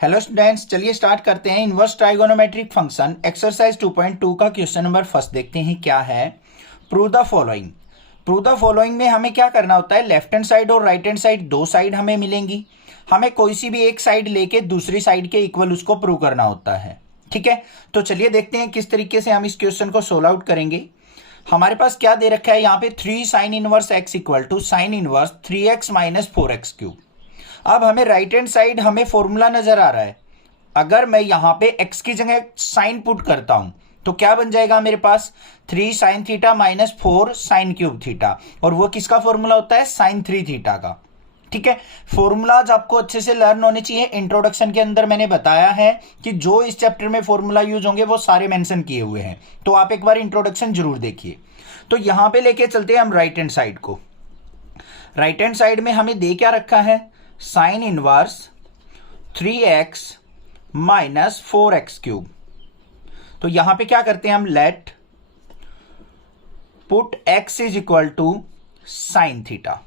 Hello students, चलिए start करते हैं। इनवर्स ट्राइगोनोमेट्रिक फंक्शन एक्सरसाइज 2.2 का क्वेश्चन नंबर फर्स्ट देखते हैं क्या है। Prove the following. Prove the following में हमें क्या करना होता है, लेफ्ट हैंड साइड और राइट हैंड साइड दो साइड हमें मिलेंगी। हमें कोई सी भी एक साइड लेके दूसरी साइड के इक्वल उसको प्रूव करना होता है। ठीक है, तो चलिए देखते हैं किस तरीके से हम इस क्वेश्चन को सोल्व आउट करेंगे। हमारे पास क्या दे रखा है यहाँ पे, 3 sine inverse x equal to sine inverse 3x minus 4x cube. अब हमें राइट हैंड साइड हमें फॉर्मूला नजर आ रहा है। अगर मैं यहां पे x की जगह साइन पुट करता हूं तो क्या बन जाएगा मेरे पास, 3 sine theta minus 4 sine cube theta. और वो किसका फॉर्मूला होता है, साइन 3 थीटा का। ठीक है, फॉर्मूलाज आपको अच्छे से लर्न होने चाहिए। इंट्रोडक्शन के अंदर मैंने बताया है कि जो इस चैप्टर में फॉर्मूला यूज होंगे वो सारे मेंशन किए हुए हैं, तो आप एक बार इंट्रोडक्शन जरूर देखिए। तो यहां पे लेके चलते हैं हम राइट हैंड साइड को। राइट हैंड साइड में हमें दे क्या रखा है, sign inverse 3x minus 4x cube. तो यहां पे क्या करते हैं हम, let put x is equal to sine theta.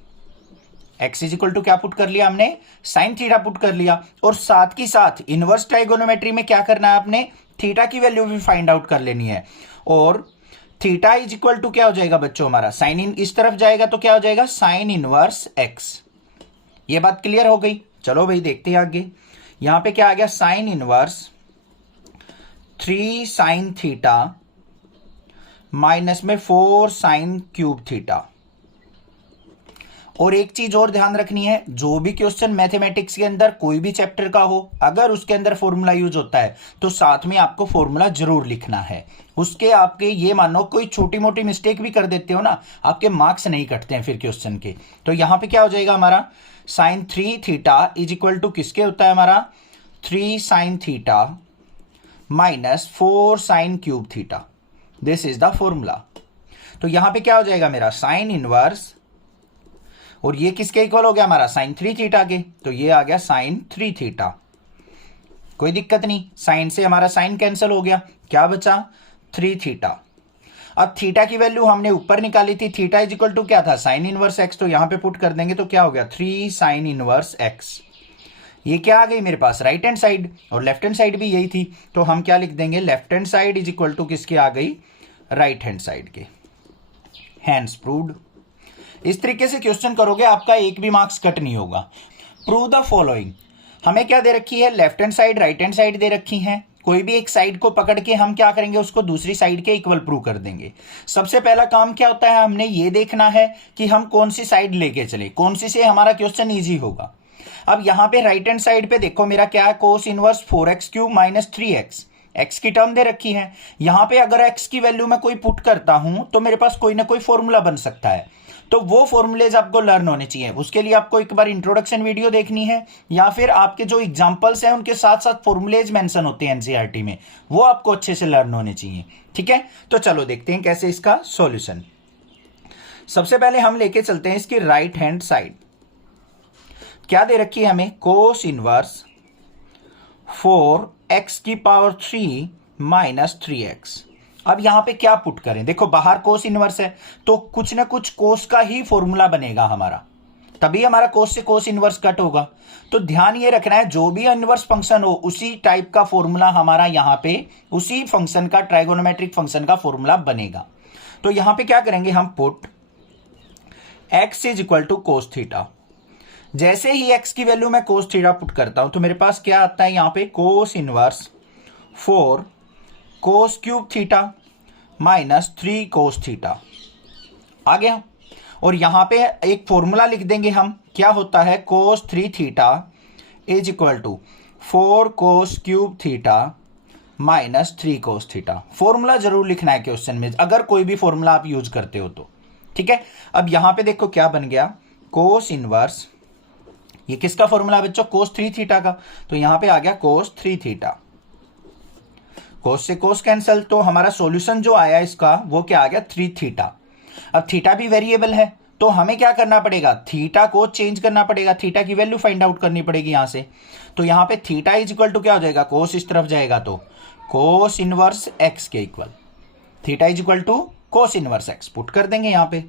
x is equal to क्या पुट कर लिया हमने, साइन थीटा पुट कर लिया। और साथ की साथ इनवर्स ट्राइगोनोमेट्री में क्या करना है आपने, थीटा की वैल्यू भी फाइंड आउट कर लेनी है। और थीटा इज इक्वल टू क्या हो जाएगा बच्चों, हमारा साइन इन इस तरफ जाएगा तो क्या हो जाएगा, साइन इनवर्स x। ये बात क्लियर हो गई। चलो भाई देखते हैं आगे। यहां पे क्या आ गया, sine inverse 3 sine theta minus में 4 साइन क्यूब थीटा। और एक चीज और ध्यान रखनी है, जो भी क्वेश्चन मैथमेटिक्स के अंदर कोई भी चैप्टर का हो, अगर उसके अंदर फॉर्मूला यूज होता है तो साथ में आपको फॉर्मूला जरूर लिखना है। उसके आपके ये मानो कोई छोटी मोटी मिस्टेक भी कर देते हो ना, आपके मार्क्स नहीं कटते हैं फिर क्वेश्चन के। तो यहां पे क्या हो जाएगा हमारा, sine 3 theta is equal to किसके होता है हमारा, 3 sine theta minus 4 sine cube theta. This is the formula. तो यहां पे क्या हो जाएगा मेरा, साइन इनवर्स, और ये किसके इक्वल हो गया हमारा, साइन 3 थीटा के। तो ये आ गया साइन 3 थीटा। कोई दिक्कत नहीं, साइन से हमारा साइन कैंसिल हो गया, क्या बचा 3 थीटा। अब थीटा की वैल्यू हमने ऊपर निकाली थी, थीटा इज इक्वल टू क्या था, साइन इनवर्स एक्स। तो यहां पे पुट कर देंगे तो क्या हो गया, 3 साइन इनवर्स एक्स। ये क्या आ गई मेरे पास, राइट हैंड साइड, और लेफ्ट हैंड साइड भी यही थी। तो हम क्या लिख देंगे, left hand side is equal to किसके आ गई, राइट हैंड साइड के। Hence proved. इस तरीके से क्वेश्चन करोगे आपका एक भी मार्क्स कट नहीं होगा। Prove the following. हमें क्या दे रखी है, left hand side right hand side दे रखी है। कोई भी एक साइड को पकड़ के हम क्या करेंगे, उसको दूसरी साइड के इक्वल प्रूव कर देंगे। सबसे पहला काम क्या होता है, हमने ये देखना है कि हम कौन सी साइड लेके चले, कौन सी से हमारा क्वेश्चन ईजी होगा। अब यहां पे राइट हैंड साइड पे देखो मेरा क्या है, cos inverse 4x cube minus 3x। x की टर्म दे रखी है। यहां पे अगर x की वैल्यू मैं कोई पुट करता हूं तो मेरे पास कोई ना कोई फॉर्मूला बन सकता है। तो वो फॉर्मूलेज आपको लर्न होने चाहिए। उसके लिए आपको एक बार इंट्रोडक्शन वीडियो देखनी है, या फिर आपके जो एग्जांपल्स हैं उनके साथ साथ फॉर्मूलेज मेंशन होते हैं एनसीईआरटी में, वो आपको अच्छे से लर्न होने चाहिए। ठीक है, तो चलो देखते हैं कैसे इसका सॉल्यूशन। सबसे पहले हम लेके चलते हैं इसकी राइट हैंड साइड। क्या दे रखी है हमें, कोस इनवर्स 4x की पावर 3 माइनस 3x। अब यहां पे क्या पुट करें, देखो बाहर कोस इनवर्स है तो कुछ ना कुछ कोस का ही फॉर्मूला बनेगा हमारा, तभी हमारा कोस से कोस इनवर्स कट होगा। तो ध्यान ये रखना है, जो भी इनवर्स फंक्शन हो उसी टाइप का फॉर्मूला हमारा यहां पे उसी फंक्शन का, ट्राइगोनोमेट्रिक फंक्शन का फॉर्मूला बनेगा। तो यहां पे क्या करेंगे हम, put x is equal to cos theta. जैसे ही x की वैल्यू मैं कोस थीटा पुट करता हूं तो मेरे पास क्या आता है, यहां पे cos inverse 4 cos cube theta minus 3 cos theta आ गया। और यहां पे एक फॉर्मूला लिख देंगे हम, क्या होता है, cos 3 theta is equal to 4 cos cube theta minus 3 cos theta. Formula जरूर लिखना है क्वेश्चन में, अगर कोई भी फॉर्मूला आप यूज करते हो तो। ठीक है, अब यहां पे देखो क्या बन गया, कोस इनवर्स, ये किसका फॉर्मूला है बच्चों, कोस 3 थीटा का। तो यहां पे आ गया कोस 3 थीटा। कोस से कोस कैंसिल, तो हमारा सॉल्यूशन जो आया इसका वो क्या आ गया, 3 थीटा। अब थीटा भी वेरिएबल है तो हमें क्या करना पड़ेगा, थीटा को चेंज करना पड़ेगा, थीटा की वैल्यू फाइंड आउट करनी पड़ेगी यहां से। तो यहां पे थीटा इज इक्वल टू क्या हो जाएगा, कोस इस तरफ जाएगा तो कोस इनवर्स एक्स के equal. Theta is equal to cos inverse x put कर देंगे यहां पे।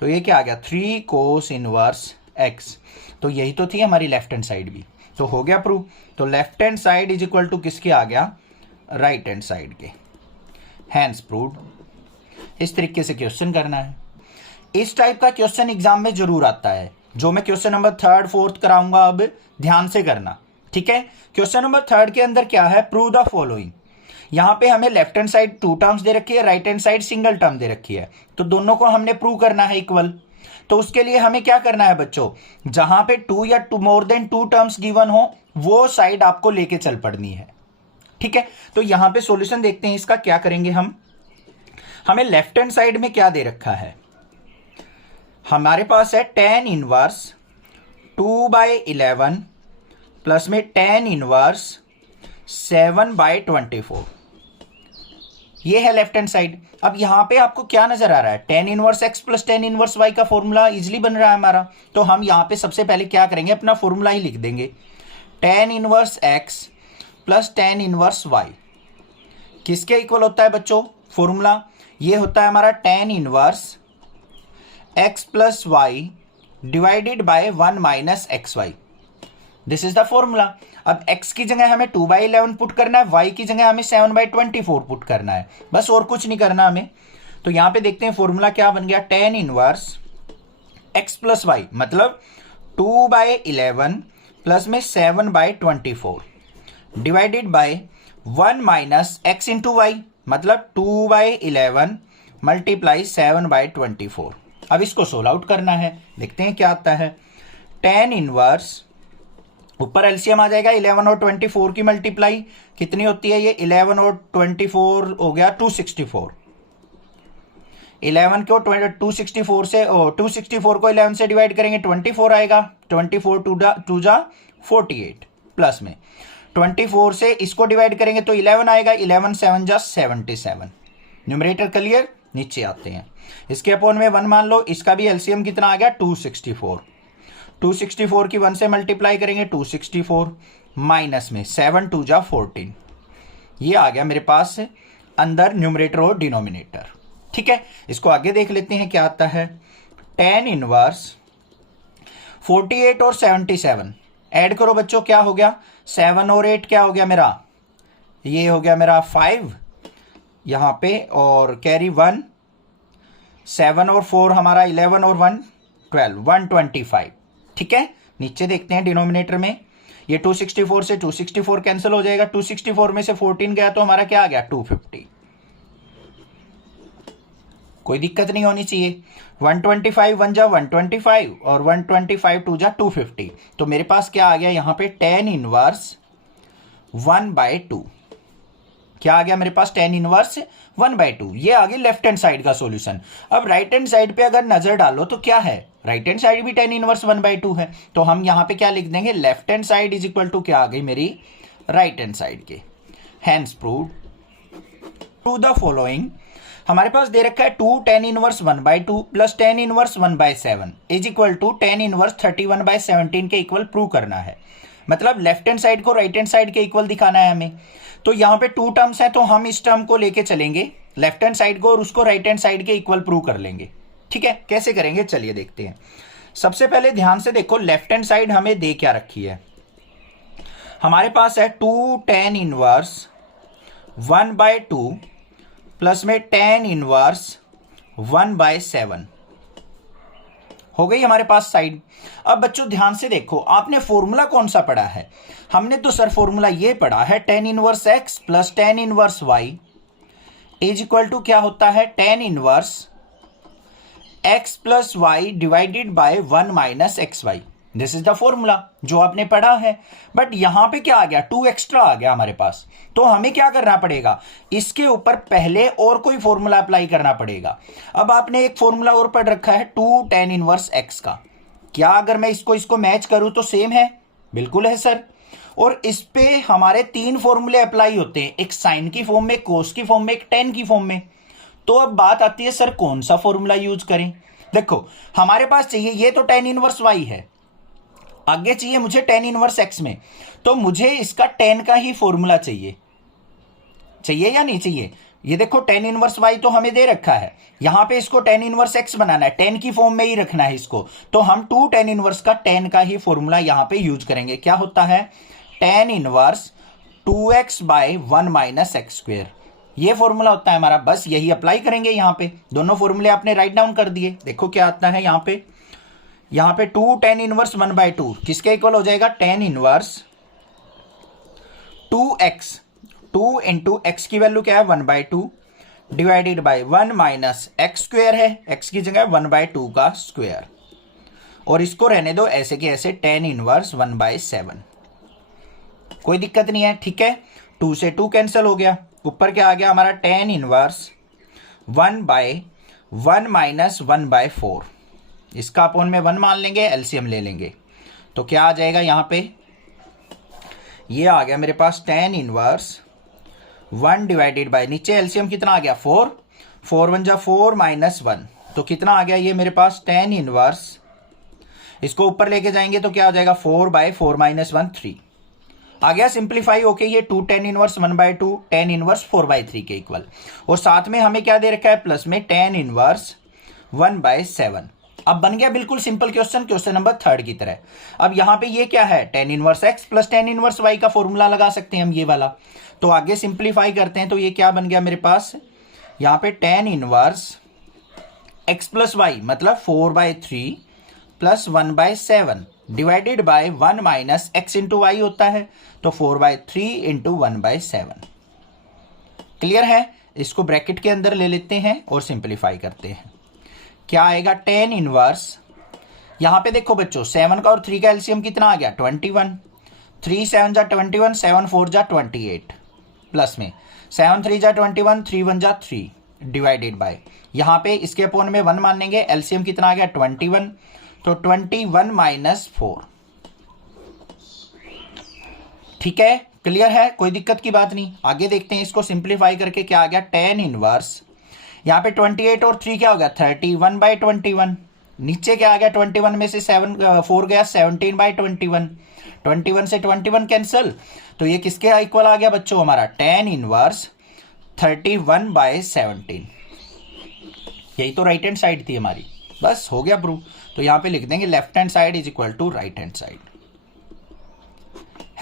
तो ये क्या आ गया, 3 कोस इनवर्स एक्स। तो यही तो थी हमारी लेफ्ट हैंड साइड भी। तो हो गया प्रूव। तो left hand side is equal to किसके आ गया, राइट हैंड साइड के। Hence proved. इस तरीके से क्वेश्चन करना है। इस टाइप का क्वेश्चन एग्जाम में जरूर आता है, जो मैं क्वेश्चन नंबर 3, 4 कराऊंगा, अब ध्यान से करना, ठीक है। क्वेश्चन नंबर 3 के अंदर क्या है, प्रूव द फॉलोइंग। यहां पे हमें लेफ्ट हैंड साइड 2 टर्म्स दे रखी है, right hand side single term दे रखी है, तो दोनों को हमने प्रूव करना है इक्वल। तो उसके लिए हमें क्या करना है बच्चों, जहां पे 2 या मोर देन 2 टर्म्स गिवन हो वो साइड आपको लेके चल पड़नी है, ठीक है। तो यहां पे सॉल्यूशन देखते हैं इसका, क्या करेंगे हम। हमें लेफ्ट हैंड साइड में क्या दे रखा है, हमारे पास है tan इनवर्स 2/11 प्लस में tan इनवर्स 7/24, ये है लेफ्ट हैंड साइड। अब यहां पे आपको क्या नजर आ रहा है, tan inverse x plus tan inverse y का फॉर्मूला इजिली बन रहा है हमारा। तो हम यहां पे सबसे पहले क्या करेंगे, अपना फॉर्मूला ही लिख देंगे, tan inverse x plus tan inverse y किसके इक्वल होता है बच्चों, फॉर्मूला ये होता है हमारा tan inverse x plus y divided by 1 minus x y. This is the formula. अब x की जगह हमें 2/11 पुट करना है, y की जगह हमें 7/24 पुट करना है, बस और कुछ नहीं करना हमें। तो यहां पे देखते हैं फॉर्मूला क्या बन गया, tan inverse x plus y मतलब 2/11 प्लस में 7/24 divided by 1 minus x into y मतलब 2/11 मल्टीप्लाई 7/24। अब इसको सोल्व आउट करना है, देखते हैं क्या आता है। tan इनवर्स ऊपर एलसीएम आ जाएगा, 11 और 24 की मल्टीप्लाई कितनी होती है, ये 11 और 24 हो गया 264। 11 को 264 से 264 को 11 से डिवाइड करेंगे 24 आएगा, 24 2 जा 48 प्लस में 24 से इसको डिवाइड करेंगे तो 11 आएगा, 11 7 जा 77। न्यूमरेटर क्लियर, नीचे आते हैं। इसके अपॉन में 1 मान लो, इसका भी एलसीएम कितना आ गया 264। 264 की 1 से मल्टीप्लाई करेंगे 264 माइनस में 7 2 जा 14, ये आ गया मेरे पास अंदर न्यूमरेटर और डिनोमिनेटर, ठीक है। इसको आगे देख लेते हैं क्या आता है। tan इनवर्स 48 और 77 ऐड करो बच्चों, क्या हो गया 7 और 8 क्या हो गया मेरा, ये हो गया मेरा 5 यहां पे और कैरी 1, 7 और 4 हमारा 11 और 1 12 125, ठीक है। नीचे देखते हैं डिनोमिनेटर में, ये 264 से 264 कैंसिल हो जाएगा, 264 में से 14 गया तो हमारा क्या आ गया 250। कोई दिक्कत नहीं होनी चाहिए। 125 1 जा 125 और 125 2 जा 250, तो मेरे पास क्या आ गया यहाँ पे tan इनवर्स 1/2, क्या आ गया मेरे पास tan इनवर्स 1/2, ये आ गई लेफ्ट हैंड साइड का सॉल्यूशन। अब राइट हैंड साइड पे अगर नजर डालो तो क्या है, राइट हैंड साइड भी tan इनवर्स 1/2 है, तो हम यहां पे क्या लिख देंगे, left hand side is equal to क्या आ गई मेरी राइट हैंड साइड के। Hence prove the following. हमारे पास दे रखा है 2 tan inverse 1/2 plus tan inverse 1/7 is equal to tan inverse 31/17 के इक्वल प्रूव करना है। मतलब लेफ्ट हैंड साइड को राइट हैंड साइड के इक्वल दिखाना है हमें। तो यहां पे 2 टर्म्स है तो हम इस टर्म को लेके चलेंगे लेफ्ट हैंड साइड को और उसको राइट हैंड साइड के इक्वल प्रूव कर लेंगे, ठीक है। कैसे करेंगे चलिए देखते हैं। सबसे पहले ध्यान से देखो लेफ्ट हैंड साइड हमें दे क्या रखी है, हमारे पास है 2 tan इनवर्स 1/2 प्लस में tan इनवर्स 1/7 हो गई हमारे पास साइड। अब बच्चों ध्यान से देखो, आपने फॉर्मूला कौन सा पढ़ा है, हमने तो सर फॉर्मूला ये पढ़ा है tan inverse x plus tan inverse y is equal to क्या होता है tan inverse x plus y divided by 1 minus x y. This is the formula जो आपने पढ़ा है। बट यहां पे क्या आ गया 2 एक्स्ट्रा आ गया हमारे पास, तो हमें क्या करना पड़ेगा, इसके ऊपर पहले और कोई फॉर्मूला अप्लाई करना पड़ेगा। अब आपने एक फॉर्मूला और पढ़ रखा है 2 tan इनवर्स x का, क्या अगर मैं इसको मैच करूं तो सेम है, बिल्कुल है सर। और इस पे हमारे 3 फॉर्मूले अप्लाई होते हैं, एक साइन की फॉर्म में, कोस की फॉर्म में, एक tan की फॉर्म में। तो अब बात आती है सर कौन सा फॉर्मूला यूज करें। देखो हमारे पास चाहिए, ये तो tan इनवर्स y है, आगे चाहिए मुझे tan इनवर्स x में, तो मुझे इसका tan का ही फॉर्मूला चाहिए या नहीं चाहिए। ये देखो tan इनवर्स y तो हमें दे रखा है, यहां पे इसको tan इनवर्स x बनाना है, tan की फॉर्म में ही रखना है इसको, तो हम 2 tan इनवर्स का tan का ही फॉर्मूला यहां पे यूज करेंगे। क्या होता है? tan inverse 2x by 1 minus x square, ये फॉर्मूला होता है हमारा। बस यही अप्लाई करेंगे यहाँ पे, दोनों फॉर्मूले आपने राइट डाउन कर दिए। देखो क्या आता है यहाँ पे 2 tan इनवर्स 1/2 किसके इक्वल हो जाएगा? tan inverse 2x, 2 into x की वैल्यू क्या है? 1/2 divided by 1 minus x square है, x की जगह 1/2 का स्क्वेयर, और इसको रहने दो ऐसे के ऐसे tan इनवर्स 1/7। कोई दिक्कत नहीं है, ठीक है। 2 से 2 कैंसिल हो गया, ऊपर क्या आ गया हमारा? tan इनवर्स 1/1 माइनस 1/4, इसका अपॉन में 1 मान लेंगे, एलसीएम ले लेंगे, तो क्या आ जाएगा यहाँ पे? ये आ गया मेरे पास tan इनवर्स 1 डिवाइडेड बाय, नीचे एलसीएम कितना आ गया? 4, 4 1 जा 4 माइनस 1, तो कितना आ गया ये मेरे पास? tan इनवर्स, इसको ऊपर लेके जाएंगे तो क्या हो जाएगा? 4/4 माइनस 1 3 आ गया, सिंप्लीफाई होके ये 2 tan इनवर्स 1/2 tan इनवर्स 4/3 के इक्वल, और साथ में हमें क्या दे रखा है? प्लस में tan इनवर्स 1/7। अब बन गया बिल्कुल सिंपल क्वेश्चन, क्वेश्चन नंबर 3 की तरह। अब यहां पे ये क्या है? tan inverse x plus tan inverse y का फॉर्मूला लगा सकते हैं हम, ये वाला। तो आगे सिंप्लीफाई करते हैं, तो ये क्या बन गया मेरे पास? यहाँ पे tan inverse x plus y मतलब 4/3 plus 1/7 divided by 1 minus x into y होता है, तो 4/3 इंटू 1/7। क्लियर है? इसको ब्रैकेट के अंदर ले लेते हैं और सिंप्लीफाई करते हैं। क्या आएगा? tan इनवर्स, यहां पे देखो बच्चों 7 का और 3 का एलसीएम कितना आ गया? 21, 3 7 जा 21, 7 4 जा 28, प्लस में 7 3 जा 21, 3 1 जा 3 डिवाइडेड बाय, यहां पे इसके अपॉन में 1 मान लेंगे, एलसीएम कितना आ गया? 21, तो 21 माइनस 4। ठीक है, क्लियर है, कोई दिक्कत की बात नहीं। आगे देखते हैं इसको सिंप्लीफाई करके क्या आ गया? tan इनवर्स, यहाँ पे 28 और 3 क्या हो गया? 31/21, नीचे क्या आ गया? 21 में से 4 गया, 17/21, 21 से 21 कैंसिल, तो ये किसके इक्वल आ गया बच्चों? हमारा tan इनवर्स 31/17। यही तो राइट हैंड साइड थी हमारी, बस हो गया प्रूव। तो यहां पे लिख देंगे left hand side is equal to right hand side,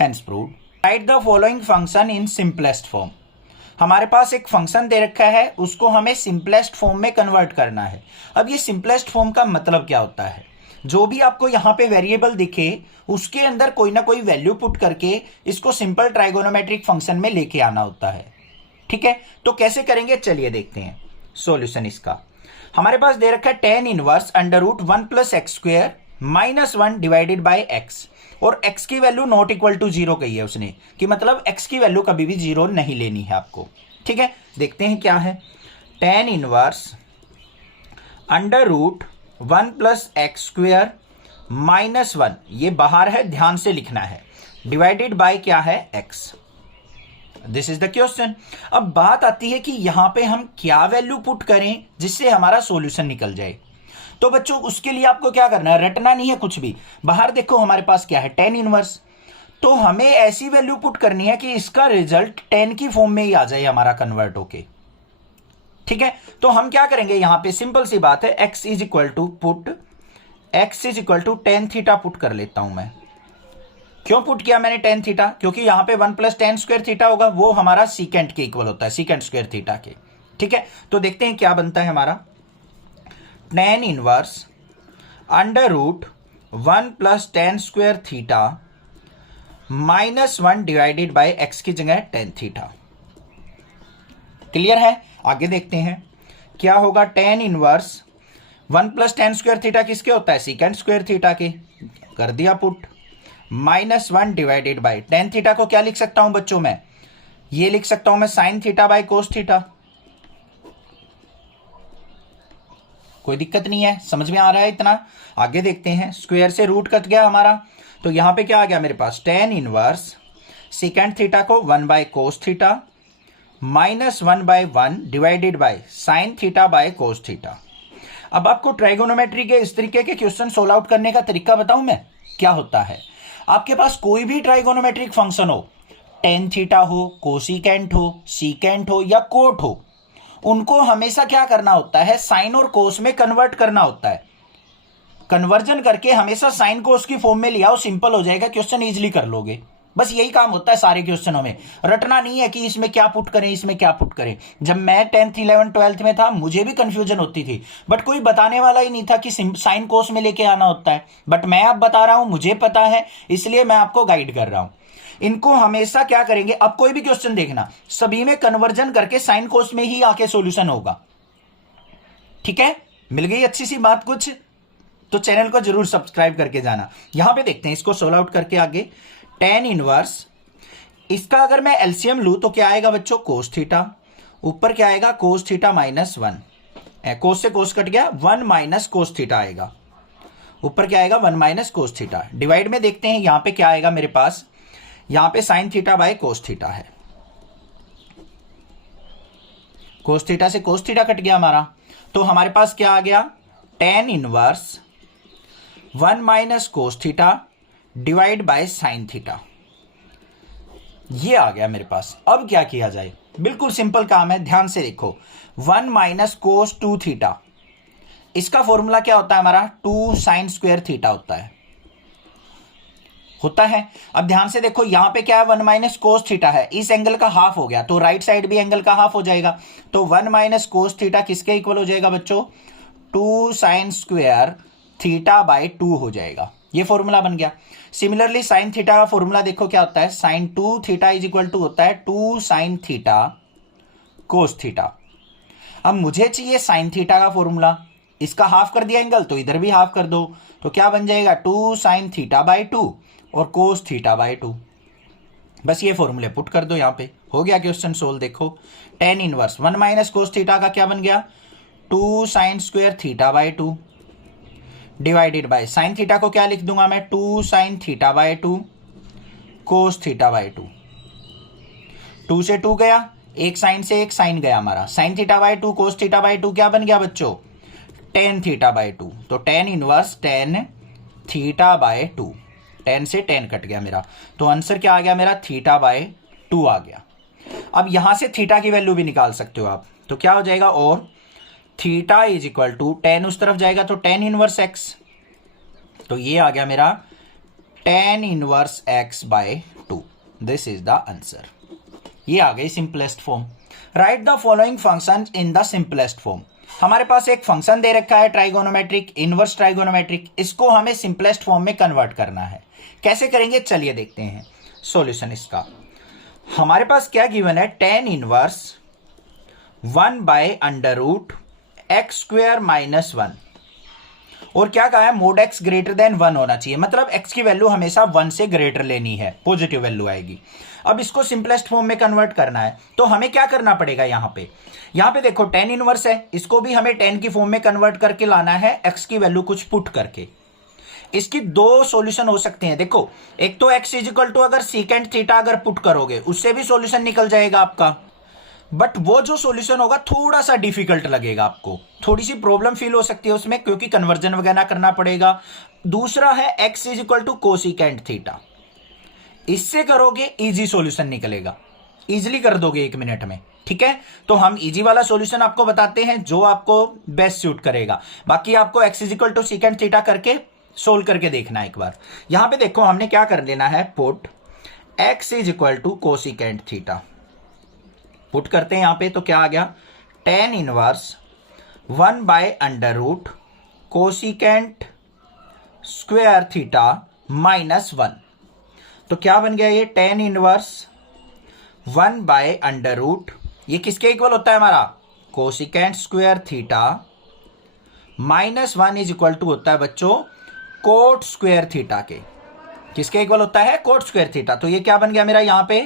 hence proved. Write the following function in simplest form. हमारे पास एक फंक्शन दे रखा है, उसको हमें सिंपलेस्ट फॉर्म में कन्वर्ट करना है। अब ये सिंपलेस्ट फॉर्म का मतलब क्या होता है? जो भी आपको यहां पे वेरिएबल दिखे उसके अंदर कोई ना कोई वैल्यू पुट करके इसको सिंपल ट्राइगोनोमेट्रिक फंक्शन में लेके आना होता है। ठीक है, तो कैसे करेंगे चलिए देखते हैं सॉल्यूशन इसका। हमारे पास दे रखा है tan inverse √1 plus x square minus 1 divided by x, और x की वैल्यू नॉट इक्वल टू 0 कही है उसने, कि मतलब x की वैल्यू कभी भी 0 नहीं लेनी है आपको। ठीक है, देखते हैं क्या है। tan inverse √1 plus x square minus 1, ये बाहर है, ध्यान से लिखना है, डिवाइडेड बाय क्या है? x। This is the question. अब बात आती है कि यहां पे हम क्या वैल्यू पुट करें जिससे हमारा सॉल्यूशन निकल जाए। तो बच्चों उसके लिए आपको क्या करना है? रटना नहीं है कुछ भी। बाहर देखो हमारे पास क्या है? tan इनवर्स, तो हमें ऐसी वैल्यू पुट करनी है कि इसका रिजल्ट tan की फॉर्म में ही आ जाए हमारा कन्वर्ट होके। ठीक है, तो हम क्या करेंगे यहां पे? सिंपल सी बात है, x is equal to put x is equal to tan theta put कर लेता हूं मैं। क्यों पुट किया मैंने tan थीटा? क्योंकि यहां पे 1 प्लस tan स्क्वायर थीटा होगा, वो हमारा सीकेंट के इक्वल होता है, सीकेंट स्क्वायर थीटा के। ठीक है, तो देखते हैं क्या बनता है हमारा। tan inverse √1 plus tan square theta minus 1 divided by x की जगह tan थीटा। क्लियर है? आगे देखते हैं क्या होगा। tan inverse 1 plus tan square theta किसके होता है? सीकेंट स्क्वायर थीटा के, कर दिया put, minus 1 divided bye tan theta को क्या लिख सकता हूं बच्चों मैं? ये लिख सकता हूं मैं sin theta by cos theta. कोई दिक्कत नहीं है, समझ में आ रहा है इतना? आगे देखते हैं, स्क्वायर से रूट कट गया हमारा, तो यहां पे क्या आ गया मेरे पास? tan इनवर्स सीकेंट थीटा को 1 by cos theta minus 1/1 divided by sine theta by cos theta. अब आपको ट्राइगोनोमेट्री के इस तरीके के क्वेश्चन सोल्व आउट करने का तरीका बताऊं मैं? क्या होता है, आपके पास कोई भी ट्राइगोनोमेट्रिक फंक्शन हो, tan थीटा हो, कोसिकेंट हो, सीकेंट हो या कोट हो, उनको हमेशा क्या करना होता है, साइन और कोस में कन्वर्ट करना होता है। कन्वर्जन करके हमेशा साइन कोस की फॉर्म में लिया, सिंपल हो जाएगा, क्वेश्चन इजीली कर लोगे। बस यही काम होता है सारे क्वेश्चनों में, रटना नहीं है कि इसमें क्या पुट करें, इसमें क्या पुट करें। जब मैं 10th 11th 12th में था मुझे भी कंफ्यूजन होती थी, बट कोई बताने वाला ही नहीं था कि साइन कोस में लेके आना होता है। बट मैं अब बता रहा हूं, मुझे पता है, इसलिए मैं आपको गाइड कर रहा हूं। इनको हमेशा क्या करेंगे, अब कोई भी क्वेश्चन देखना, सभी में कन्वर्जन करके साइन कोस में ही आके सॉल्यूशन होगा। ठीक है, मिल गई अच्छी सी बात कुछ? तो चैनल को जरूर सब्सक्राइब करके जाना। यहां पे देखते हैं इसको सोल्व आउट करके आगे। tan इनवर्स, इसका अगर मैं एलसीएम लूं तो क्या आएगा बच्चों, कोस थीटा, ऊपर क्या आएगा, कोस थीटा -1, कोस से कोस कट गया, 1 माइनस कोस थीटा आएगा, ऊपर क्या आएगा, 1 माइनस कोस थीटा। डिवाइड में देखते हैं यहां पे क्या आएगा मेरे पास, यहां पे sine theta by cos theta है, कोस थीटा से कोस थीटा कट गया हमारा, तो हमारे पास क्या आ गया, tan inverse 1 minus cos theta divide by sine theta, ये आ गया मेरे पास। अब क्या किया जाए, बिल्कुल सिंपल काम है, ध्यान से देखो। 1 माइनस कोस 2 थीटा, इसका फॉर्मूला क्या होता है हमारा, 2 साइन स्क्वायर थीटा होता है। अब ध्यान से देखो, यहां पे क्या है, 1 माइनस कोस थीटा है, इस एंगल का हाफ हो गया, तो राइट साइड भी एंगल का हाफ हो जाएगा। तो 1 माइनस कोस थीटा किसके इक्वल हो जाएगा बच्चों, 2 साइन स्क्वायर थीटा बाय 2 हो जाएगा। ये फॉर्मूला बन गया। सिमिलरली साइन थीटा का फॉर्मूला देखो क्या होता है, sine 2 theta is equal to होता है 2 साइन थीटा कोस थीटा। अब मुझे चाहिए साइन थीटा का फॉर्मूला, इसका हाफ कर दिया एंगल, तो इधर भी हाफ कर दो, तो क्या बन जाएगा, 2 साइन थीटा बाय 2 और कोस थीटा बाय 2। बस ये फॉर्मूले पुट कर दो, यहां पे हो गया क्वेश्चन सोल्व। देखो tan inverse 1 minus cos theta का क्या बन गया, 2 sine square theta by 2 divided by sine theta को क्या लिख दूंगा मैं, 2 sine theta by 2 cos theta by 2। 2 से 2 गया, एक साइन से एक साइन गया हमारा, sine theta by 2 cos theta by 2 क्या बन गया बच्चों, tan थीटा बाय 2। तो tan inverse tan theta by 2, tan से tan कट गया मेरा, तो आंसर क्या आ गया मेरा, थीटा बाय 2 आ गया। अब यहां से थीटा की वैल्यू भी निकाल सकते हो आप, तो क्या हो जाएगा, और theta is equal to tan उस तरफ जाएगा तो tan इनवर्स x, तो ये आ गया मेरा tan inverse x by 2। This is the answer. ये आ गई simplest form. Write the following function in the simplest form. हमारे पास एक फंक्शन दे रखा है ट्राइगोनोमेट्रिक, इनवर्स ट्राइगोनोमेट्रिक, इसको हमें सिंपलेस्ट फॉर्म में कन्वर्ट करना है। कैसे करेंगे, चलिए देखते हैं सॉल्यूशन इसका। हमारे पास क्या गिवन है, tan inverse 1 by under root x square minus 1, और क्या कहा है, मोड x ग्रेटर देन 1 होना चाहिए, मतलब x की वैल्यू हमेशा 1 से ग्रेटर लेनी है, पॉजिटिव वैल्यू आएगी। अब इसको सिंपलेस्ट फॉर्म में कन्वर्ट करना है, तो हमें क्या करना पड़ेगा, यहां पे देखो tan इनवर्स है, इसको भी हमें tan की फॉर्म में कन्वर्ट करके लाना है, x की वैल्यू कुछ पुट करके। इसकी दो सॉल्यूशन हो सकते हैं, देखो एक तो x इज इक्वल टू अगर सीकेंट थीटा अगर पुट करोगे उससे भी सॉल्यूशन निकल जाएगा आपका, बट वो जो सॉल्यूशन होगा थोड़ा सा डिफिकल्ट लगेगा आपको, थोड़ी सी प्रॉब्लम फील हो सकती है उसमें, क्योंकि कन्वर्जन वगैरह करना पड़ेगा। दूसरा है x is equal to cosecant theta, इससे करोगे इजी सॉल्यूशन निकलेगा, इजीली कर दोगे 1 मिनट में। ठीक है, तो हम इजी वाला सॉल्यूशन आपको बताते हैं जो आपको बेस्ट सूट करेगा, बाकी आपको x is equal to secant theta करके सोल्व करके देखना है एक बार। यहां पे देखो हमने क्या कर लेना है, put x is equal to cosecant theta, put करते हैं यहां पे, तो क्या आ गया, tan inverse 1 by under root cosecant square theta minus 1, तो क्या बन गया ये, tan inverse 1 by under root, ये किसके इक्वल होता है हमारा, cosecant square theta minus 1 is equal to होता है बच्चों कोट स्क्वायर थीटा के, किसके इक्वल होता है, कोट स्क्वायर थीटा। तो ये क्या बन गया मेरा, यहां पे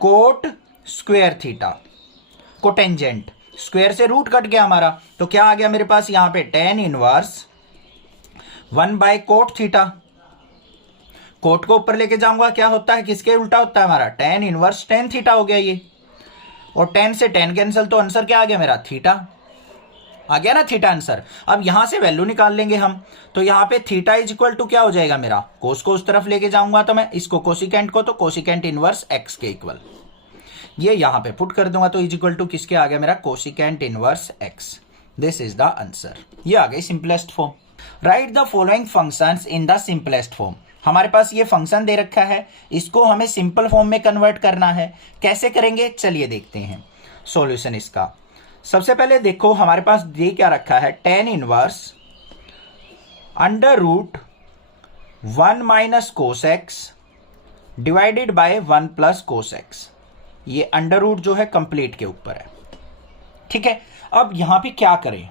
coat square theta, cotangent, square से रूट कट गया हमारा, तो क्या आ गया मेरे पास यहां पे tan inverse 1 by cot theta, cot को ऊपर लेके जाऊंगा क्या होता है, किसके उल्टा होता है हमारा, tan इनवर्स tan थीटा हो गया ये, और tan से tan कैंसिल, तो आंसर क्या आ गया मेरा, थीटा आ गया ना, थीटा आंसर। अब यहां से वैल्यू निकाल लेंगे हम, तो यहां पे थीटा इज इक्वल टू क्या हो जाएगा मेरा, कोस को उस तरफ लेके जाऊंगा तो मैं इसको कोसिकेंट को, तो कोसिकेंट इनवर्स x के इक्वल, ये यहां पे पुट कर दूंगा तो इज इक्वल टू किसके आ गया मेरा cosecant inverse x. This is the answer. ये आ गई simplest form. Write the following functions in the simplest form. हमारे पास ये फंक्शन दे रखा है, इसको हमें सिंपल फॉर्म में कन्वर्ट करना है। कैसे करेंगे चलिए देखते हैं सॉल्यूशन इसका। सबसे पहले देखो हमारे पास ये क्या रखा है, tan inverse under root 1 minus cos x divided by 1 plus cos x. ये अंडर रूट जो है कंप्लीट के ऊपर है, ठीक है। अब यहां पे क्या करें,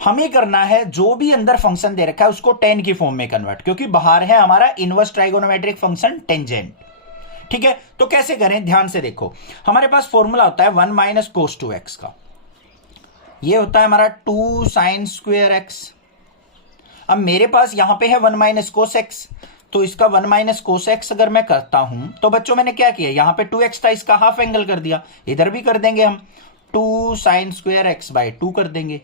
हमें करना है जो भी अंदर फंक्शन दे रखा है उसको tan की फॉर्म में कन्वर्ट, क्योंकि बाहर है हमारा इनवर्स ट्राइगोनोमेट्रिक फंक्शन टेंजेंट, ठीक है। तो कैसे करें, ध्यान से देखो। हमारे पास फॉर्मूला होता है 1 माइनस कोस 2x का, ये होता है हमारा 2 साइन स्क्वेयर एक्स। अब मेरे पास यहां पे है 1 माइनस कोस एक्स, तो इसका 1 माइनस कोस एक्स अगर मैं करता हूं तो बच्चों मैंने क्या किया, यहां पे 2x था, इसका हाफ एंगल कर दिया। इधर भी कर देंगे हम, 2 साइन स्क्वेयर एक्स बाय 2 कर देंगे।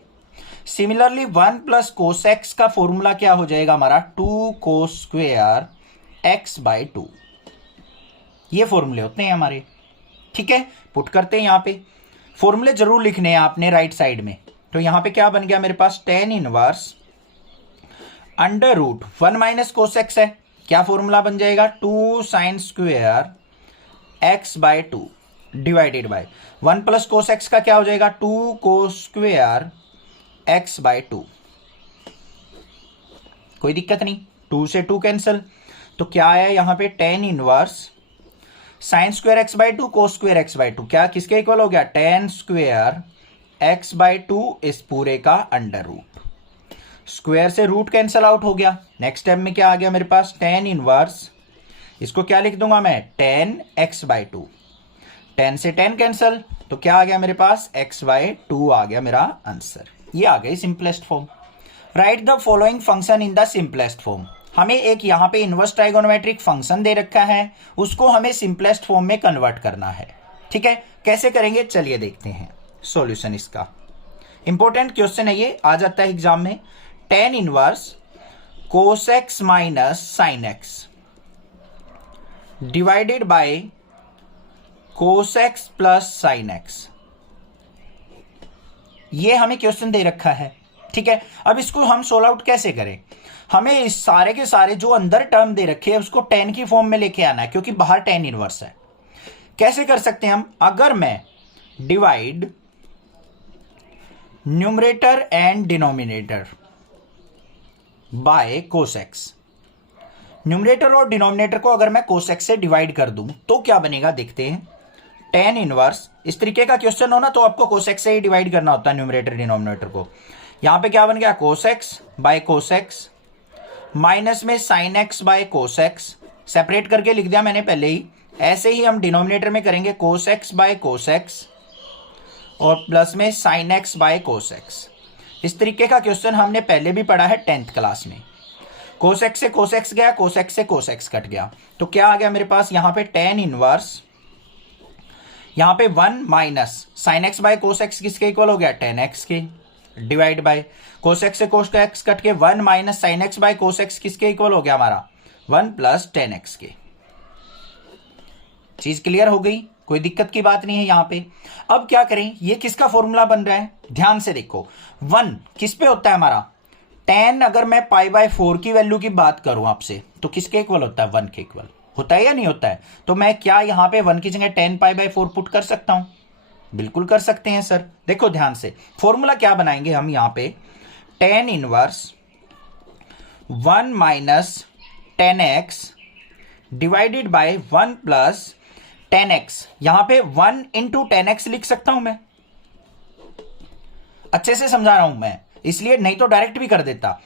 सिमिलरली 1 प्लस कोस एक्स का फॉर्मूला क्या हो जाएगा हमारा, 2 कोस स्क्वेयर एक्स बाय 2। ये फॉर्मूले होते हैं हमारे, ठीक है। पुट करते हैं यहां पे, फॉर्मूले जरूर लिखने हैं आपने राइट साइड में। तो यहां पे क्या बन गया मेरे पास, tan inverse under root 1 minus cos x है, क्या फॉर्मूला बन जाएगा, 2 sine square x by 2 divided by 1 plus cos x का क्या हो जाएगा, 2 कोस स्क्वेयर एक्स बाय 2। कोई दिक्कत नहीं, 2 से 2 कैंसिल, तो क्या आया यहां पे, tan inverse sine square x by 2 cos square x by 2, क्या किसके इक्वल हो गया, tan स्क्वेयर एक्स बाय 2 इस पूरे का अंडर रूट। स्क्वायर से रूट कैंसिल आउट हो गया। नेक्स्ट स्टेप में क्या आ गया मेरे पास, tan इनवर्स, इसको क्या लिख दूंगा मैं, tan x बाय 2। tan से tan कैंसिल, तो क्या आ गया मेरे पास, x बाय 2 आ गया मेरा आंसर। ये आ गई simplest form. Write the following function in the simplest form. हमें एक यहां पे इनवर्स ट्राइगोनोमेट्रिक फंक्शन दे रखा है, उसको हमें सिंपलेस्ट फॉर्म में कन्वर्ट करना है, ठीक है। कैसे करेंगे चलिए देखते हैं सॉल्यूशन इसका। इंपॉर्टेंट क्वेश्चन है ये, आ जाता है एग्जाम में। tan इनवर्स कोस x minus sine x divided bye cos x plus sine x, ये हमें क्वेश्चन दे रखा है, ठीक है। अब इसको हम सोल्व आउट कैसे करें, हमें इस सारे के सारे जो अंदर टर्म दे रखे हैं उसको tan की फॉर्म में लेके आना है, क्योंकि बाहर tan इनवर्स है। कैसे कर सकते हैं हम, अगर मैं divide numerator and denominator by cos x, numerator और डिनोमिनेटर को अगर मैं कोस एक्स से डिवाइड कर दूं तो क्या बनेगा देखते हैं। tan इनवर्स, इस तरीके का क्वेश्चन हो ना तो आपको कोस एक्स से ही डिवाइड करना होता है न्यूमरेटर डिनोमिनेटर को। यहां पे क्या बन गया, cos x by cos x minus में sine x by cos x, separate करके लिख दिया मैंने पहले ही। ऐसे ही हम डिनोमिनेटर में करेंगे कोस एक्स बाय कोस एक्स और प्लस में sine x by cos x. इस तरीके का क्वेश्चन हमने पहले भी पढ़ा है 10th क्लास में। कोस एक्स से कोस एक्स गया, कोस एक्स से कोस एक्स कट गया, तो क्या आ गया मेरे पास यहां पे tan इनवर्स, यहां पे 1 minus sign x by cos x किसके इक्वल हो गया, tan एक्स के, डिवाइड बाय कोस एक्स से कोस एक्स कट के 1 minus sign x by cos x किसके इक्वल हो गया हमारा, 1 प्लस tan एक्स के। चीज क्लियर हो गई, कोई दिक्कत की बात नहीं है यहां पे। अब क्या करें, ये किसका फॉर्मूला बन रहा है, ध्यान से देखो। 1 किस पे होता है हमारा, tan, अगर मैं पाई बाय 4 की वैल्यू की बात करूं आपसे तो किसके इक्वल होता है, 1 के इक्वल होता है या नहीं होता है। तो मैं क्या यहां पे 1 की जगह tan पाई बाय 4 पुट कर सकता हूं, बिल्कुल कर सकते हैं सर। देखो ध्यान से, फॉर्मूला क्या बनाएंगे हम यहां पे, tan inverse 1 minus tan x divided by 1 plus tan x. यहां पे 1 इंटू tan एक्स लिख सकता हूं मैं, अच्छे से समझा रहा हूं मैं, इसलिए नहीं तो डायरेक्ट भी कर देता।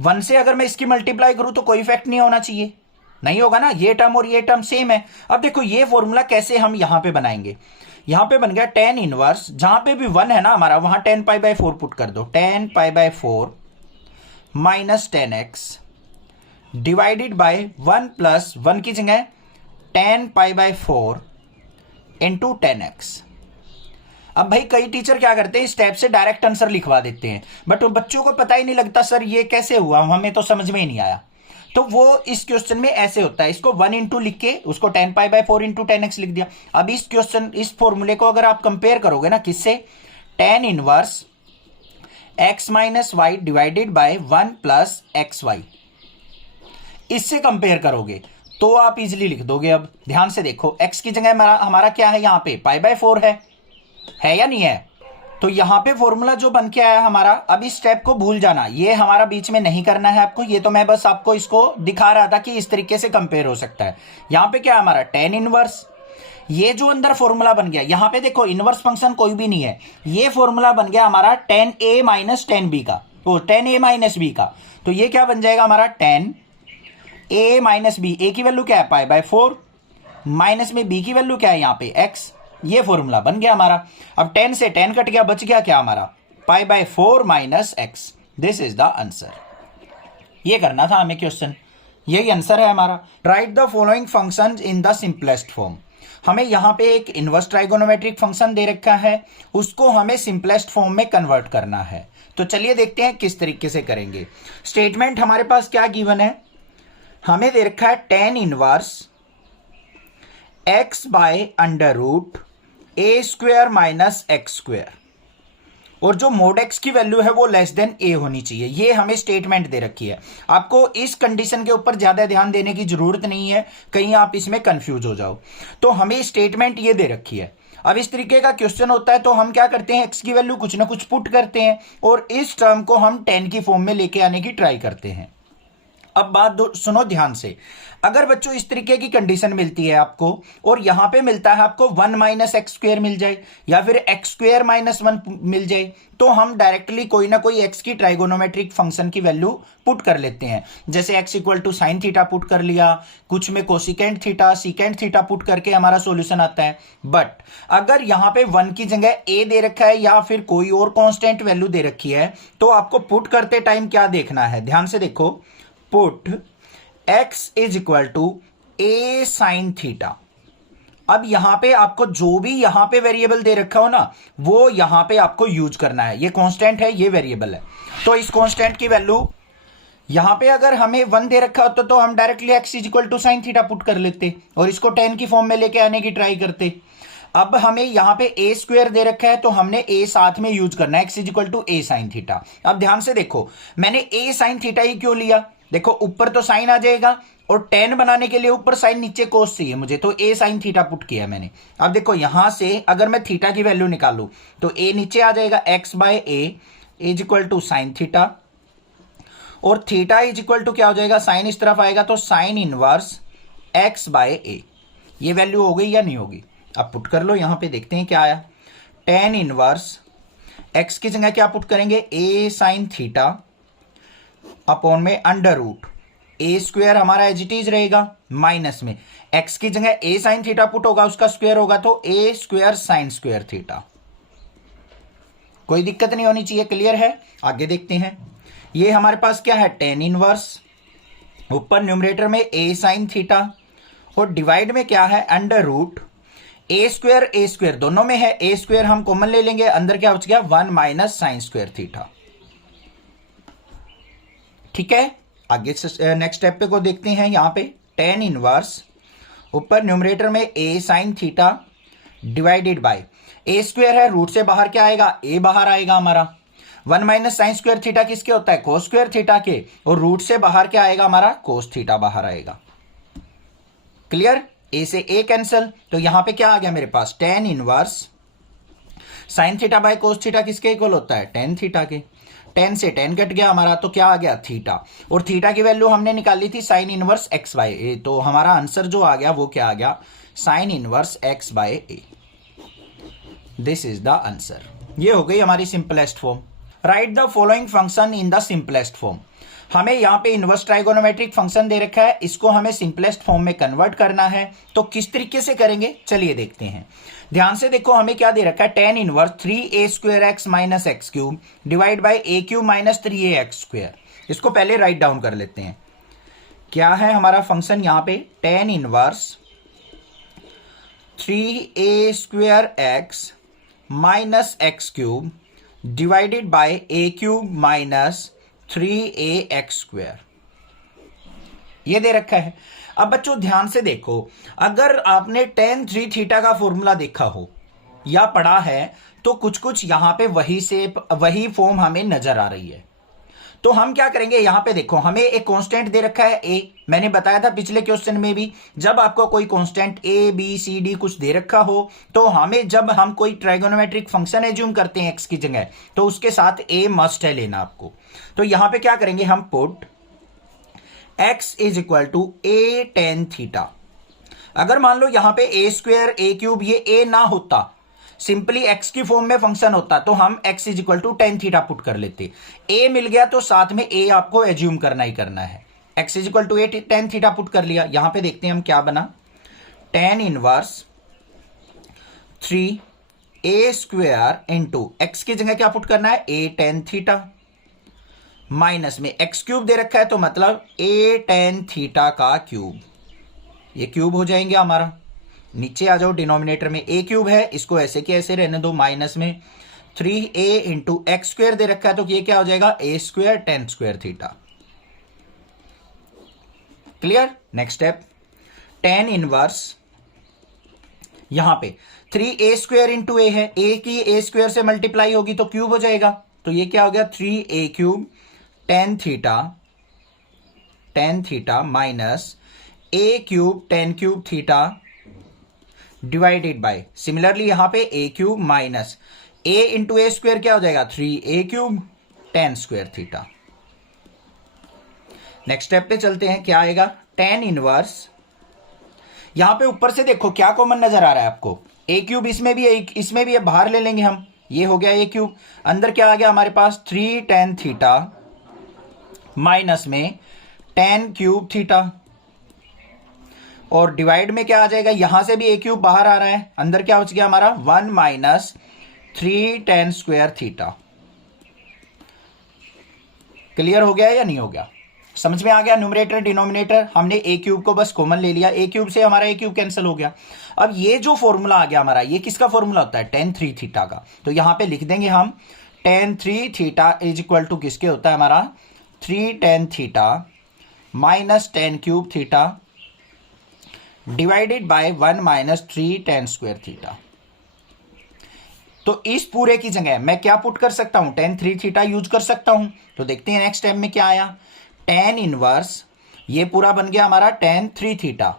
1 से अगर मैं इसकी मल्टीप्लाई करूं तो कोई इफेक्ट नहीं होना चाहिए, नहीं होगा ना, ये टर्म और ये टर्म सेम है। अब देखो ये फॉर्मूला कैसे हम यहां पे बनाएंगे, यहां पे बन गया tan इनवर्स, जहां पे भी 1 है ना हमारा वहां tan पाई बाय 4 पुट कर दो, tan pi by 4 minus tan x divided by 1 plus 1 की जगह tan pi by 4 into tan x. अब भाई कई टीचर क्या करते हैं, स्टेप से डायरेक्ट आंसर लिखवा देते हैं, बट बच्चों को पता ही नहीं लगता सर ये कैसे हुआ, हमें तो समझ में ही नहीं आया। तो वो इस क्वेश्चन में ऐसे होता है, इसको 1 इंटू लिख के उसको 10π/4 इंटू 10x लिख दिया। अब इस क्वेश्चन, इस फॉर्मूले को अगर आप कंपेयर करोगे ना किससे, tan inverse x minus y divided by 1 plus x y, इससे कंपेयर करोगे तो आप इजीली लिख दोगे। अब ध्यान से देखो, x की जगह हमारा क्या है, यहां पे π/4 है या नहीं है। तो यहां पे फॉर्मूला जो बन के आया हमारा, अब इस स्टेप को भूल जाना, ये हमारा बीच में नहीं करना है आपको, ये तो मैं बस आपको इसको दिखा रहा था कि इस तरीके से कंपेयर हो सकता है। यहां पे क्या है हमारा, tan इनवर्स, ये जो अंदर फॉर्मूला बन गया, यहां पे देखो इनवर्स फंक्शन कोई भी नहीं है, ये फॉर्मूला बन गया हमारा tan a minus tan b का, तो tan a माइनस b का, तो ये क्या बन जाएगा हमारा tan a minus b, a की वैल्यू क्या है π/4, माइनस में b की वैल्यू क्या है यहाँ पे x, ये फॉर्मूला बन गया हमारा। अब 10 से 10 कट गया, बच गया क्या हमारा π/4 minus x, this is the answer. ये करना था हमें क्वेश्चन, यही आंसर है हमारा। Write the following functions in the simplest form, हमें यहां पे एक इनवर्स ट्राइगोनोमेट्रिक फंक्शन दे रखा है, उसको हमें सिंपलेस्ट फॉर्म में कन्वर्ट करना है। तो चलिए देखते हैं किस तरीके से करेंगे। स्टेटमेंट हमारे पास क्या गिवन है, हमें दे रखा है tan inverse x by under root a square minus x square, और जो मोड x की वैल्यू है वो लेस देन a होनी चाहिए, ये हमें स्टेटमेंट दे रखी है। आपको इस कंडीशन के ऊपर ज्यादा ध्यान देने की जरूरत नहीं है, कहीं आप इसमें कंफ्यूज हो जाओ। तो हमें स्टेटमेंट ये दे रखी है। अब इस तरीके का क्वेश्चन होता है तो हम क्या करते हैं, x की वैल्यू कुछ ना कुछ पुट करते हैं और इस टर्म को हम 10 की फॉर्म में लेके आने की ट्राई करते हैं। अब बात सुनो ध्यान से, अगर बच्चों इस तरीके की कंडीशन मिलती है आपको और यहां पे मिलता है आपको 1 माइनस एक्स स्क्वेयर मिल जाए या फिर एक्स स्क्वेयर माइनस 1 मिल जाए, तो हम डायरेक्टली कोई ना कोई एक्स की ट्राइगोनोमेट्रिक फंक्शन की वैल्यू पुट कर लेते हैं। जैसे x equal to sine theta put कर लिया, कुछ में cosecant theta, secant theta put करके हमारा सोल्यूशन आता है। बट अगर यहां पे 1 की जगह ए दे रखा है या फिर कोई और कॉन्स्टेंट वैल्यू दे रखी है, तो आपको पुट करते टाइम क्या देखना है, ध्यान से देखो, put x is equal to a sine theta. अब यहां पे आपको जो भी यहां पे वेरिएबल दे रखा हो ना, वो यहां पे आपको यूज करना है। ये कांस्टेंट है, ये वेरिएबल है, तो इस कांस्टेंट की वैल्यू यहां पे अगर हमें 1 दे रखा होता तो हम directly x is equal to sine theta put कर लेते और इसको 10 की फॉर्म में लेके आने की ट्राई करते। अब हमें यहां पे a स्क्वायर दे रखा है तो हमने a साथ में यूज करना है, x is equal to a sine theta. अब ध्यान से देखो, मैंने a साइन थीटा ही क्यों लिया, देखो ऊपर तो साइन आ जाएगा और 10 बनाने के लिए ऊपर साइन नीचे कोस चाहिए मुझे, तो a साइन थीटा पुट किया मैंने। अब देखो यहां से अगर मैं थीटा की वैल्यू निकालूं तो a नीचे आ जाएगा, x bye a is equal to sine theta, और थीटा इज इक्वल टू क्या हो जाएगा, साइन इस तरफ आएगा तो sine inverse x bye a। ये वैल्यू हो गई या नहीं होगी, अब पुट कर लो, यहां पे देखते हैं क्या आया। tan इनवर्स x की जगह क्या पुट करेंगे, a साइन थीटा अपॉन में अंडर रूट ए स्क्वेयर हमारा एज इट इज रहेगा, माइनस में x की जगह a साइन थीटा पुट होगा, उसका स्क्वायर होगा तो a square sine square theta. कोई दिक्कत नहीं होनी चाहिए, क्लियर है। आगे देखते हैं, ये हमारे पास क्या है, tan इनवर्स, ऊपर न्यूमरेटर में a साइन थीटा और डिवाइड में क्या है, अंडर रूट a स्क्वायर दोनों में है, a स्क्वायर हम कॉमन ले लेंगे, अंदर क्या बच गया 1 माइनस साइन स्क्वायर थीटा। ठीक है, आगे नेक्स्ट स्टेप पे को देखते हैं। यहां पे tan इनवर्स, ऊपर न्यूमरेटर में a sine theta divided bye a square है, रूट से बाहर क्या आएगा, a बाहर आएगा हमारा, 1 माइनस साइन स्क्वायर थीटा किसके होता है, कोस स्क्वायर थीटा के, और रूट से बाहर क्या आएगा हमारा, कोस थीटा बाहर आएगा। क्लियर, a से a कैंसिल, तो यहां पे क्या आ गया मेरे पास, tan inverse sine theta by cos theta किसके इक्वल होता है, tan थीटा के। 10 से 10 कट गया हमारा तो क्या आ गया, थीटा, और थीटा की वैल्यू हमने निकाली थी साइन इनवर्स x बाय ए, तो हमारा आंसर जो आ गया वो क्या आ गया, sine inverse x by a. This is the answer. ये हो गई हमारी simplest form. Write the following function in the simplest form, हमें यहाँ पे इनवर्स ट्राइगोनोमेट्रिक फंक्शन दे रखा है, इसको हमें सिंपलेस्ट फॉर्म में कन्वर्ट करना है। तो किस तरीके से करेंगे चलिए देखते हैं। ध्यान से देखो, हमें क्या दे रखा है, tan inverse 3a square x minus x cube divide by a cube minus 3a x square. इसको पहले राइट डाउन कर लेते हैं। क्या है हमारा फंक्शन यहाँ पे, tan inverse 3a square x minus x cube divided by a cube minus 3a x square. ये दे रखा है। अब बच्चों ध्यान से देखो, अगर आपने tan 3 थीटा का फॉर्मूला देखा हो या पढ़ा है तो कुछ कुछ यहां पे वही से वही फॉर्म हमें नजर आ रही है। तो हम क्या करेंगे, यहां पे देखो हमें एक कांस्टेंट दे रखा है a। मैंने बताया था पिछले क्वेश्चन में भी, जब आपको कोई constant a b c d कुछ दे रखा हो तो हमें, जब हम कोई ट्राइगोनोमेट्रिक फंक्शन एज्यूम करते हैं x की जगह, तो उसके साथ a मस्ट है लेना आपको। तो यहां पे क्या करेंगे हम, put x is equal to a tan theta. अगर मान लो यहां पे a स्क्वायर a क्यूब ये a ना होता, सिंपली x की फॉर्म में फंक्शन होता, तो हम x is equal to tan theta put कर लेते। a मिल गया तो साथ में a आपको एज्यूम करना ही करना है। x is equal to a tan theta put कर लिया। यहां पे देखते हैं हम क्या बना, tan inverse 3a square into x की जगह क्या पुट करना है, a टेन थीटा, माइनस में x क्यूब दे रखा है तो मतलब a टेन थीटा का क्यूब। ये क्यूब हो जाएंगे हमारा, नीचे आ जाओ, डिनोमिनेटर में a क्यूब है, इसको ऐसे के ऐसे रहने दो, माइनस में 3a इंटू एक्स स्क्वायर दे रखा है तो ये क्या हो जाएगा, a square ten square theta. Clear. Next step, tan inverse, यहां पे 3a स्क्वायर इंटू a है, a की a स्क्वायर से मल्टीप्लाई होगी तो क्यूब हो जाएगा, तो ये क्या हो गया 3a cube ten theta minus a cube ten cube theta divided bye, similarly यहां पे a cube minus a into A square क्या हो जाएगा 3a cube ten square theta. Next step पे चलते हैं, क्या आएगा, टेन इनवर्स, यहां पे ऊपर से देखो क्या कॉमन नजर आ रहा है आपको, a क्यूब इसमें भी है, इसमें भी है, बाहर ले लेंगे हम, ये हो गया a क्यूब, अंदर क्या आ गया हमारे पास 3 टेन थीटा माइनस में टेन क्यूब थीटा, और डिवाइड में क्या आ जाएगा, यहां से भी a क्यूब बाहर आ रहा है, अंदर क्या बच गया हमारा 1 minus 3 tan square theta. Clear हो गया या नहीं हो गया, समझ में आ गया। न्यूमरेटर डिनोमिनेटर हमने a क्यूब को बस कॉमन ले लिया, a क्यूब से हमारा a क्यूब कैंसिल हो गया। अब ये जो फॉर्मूला आ गया हमारा, ये किसका फॉर्मूला होता है, tan 3 थीटा का, तो यहां पे लिख देंगे हम tan 3 theta is equal to किसके होता है हमारा 3 tan theta minus tan cube theta divided by 1 minus 3 tan square theta. तो इस पूरे की जगह मैं क्या पुट कर सकता हूं, tan 3 थीटा यूज कर सकता हूं। तो देखते हैं नेक्स्ट स्टेप में क्या आया, tan इनवर्स, ये पूरा बन गया हमारा tan 3 थीटा,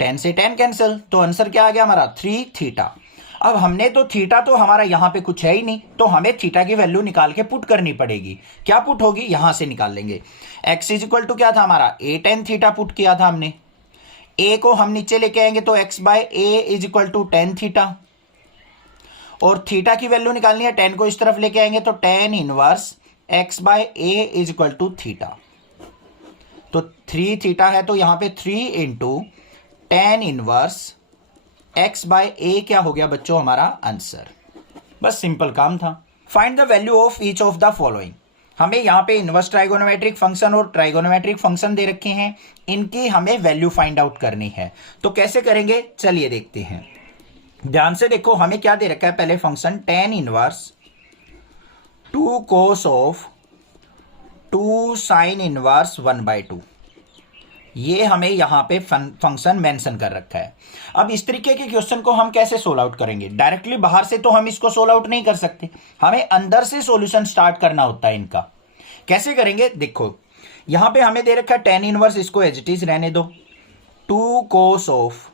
tan से tan कैंसिल, तो आंसर क्या आ गया हमारा 3 थीटा। अब हमने तो थीटा तो हमारा यहां पे कुछ है ही नहीं, तो हमें थीटा की वैल्यू निकाल के पुट करनी पड़ेगी। क्या पुट होगी, यहां से निकाल लेंगे। x इज इक्वल टू क्या था हमारा a tan थीटा पुट किया था हमने, a को हम नीचे लेके आएंगे तो x bye a is equal to tan theta, और थीटा की वैल्यू निकालनी है, टेन को इस तरफ लेके आएंगे तो tan inverse x bye a is equal to theta. तो 3 थीटा है तो यहां पे 3 into tan inverse x bye a क्या हो गया बच्चों हमारा आंसर। बस सिंपल काम था। Find the value of each of the following, हमें यहाँ पे इनवर्स ट्राइगोनोमेट्रिक फंक्शन और ट्राइगोनोमेट्रिक फंक्शन दे रखे हैं, इनकी हमें वैल्यू फाइंड आउट करनी है। तो कैसे करेंगे, चलिए देखते हैं। ध्यान से देखो हमें क्या दे रखा है, पहले function tan inverse 2 cos of 2 sin inverse 1/2, ये हमें यहां पे फंक्शन मेंशन कर रखा है। अब इस तरीके के क्वेश्चन को हम कैसे सोल्व आउट करेंगे, डायरेक्टली बाहर से तो हम इसको सोल्व आउट नहीं कर सकते, हमें अंदर से सॉल्यूशन स्टार्ट करना होता है इनका। कैसे करेंगे, देखो यहां पे हमें दे रखा है tan इनवर्स, इसको एज इट इज रहने दो, 2 cos ऑफ,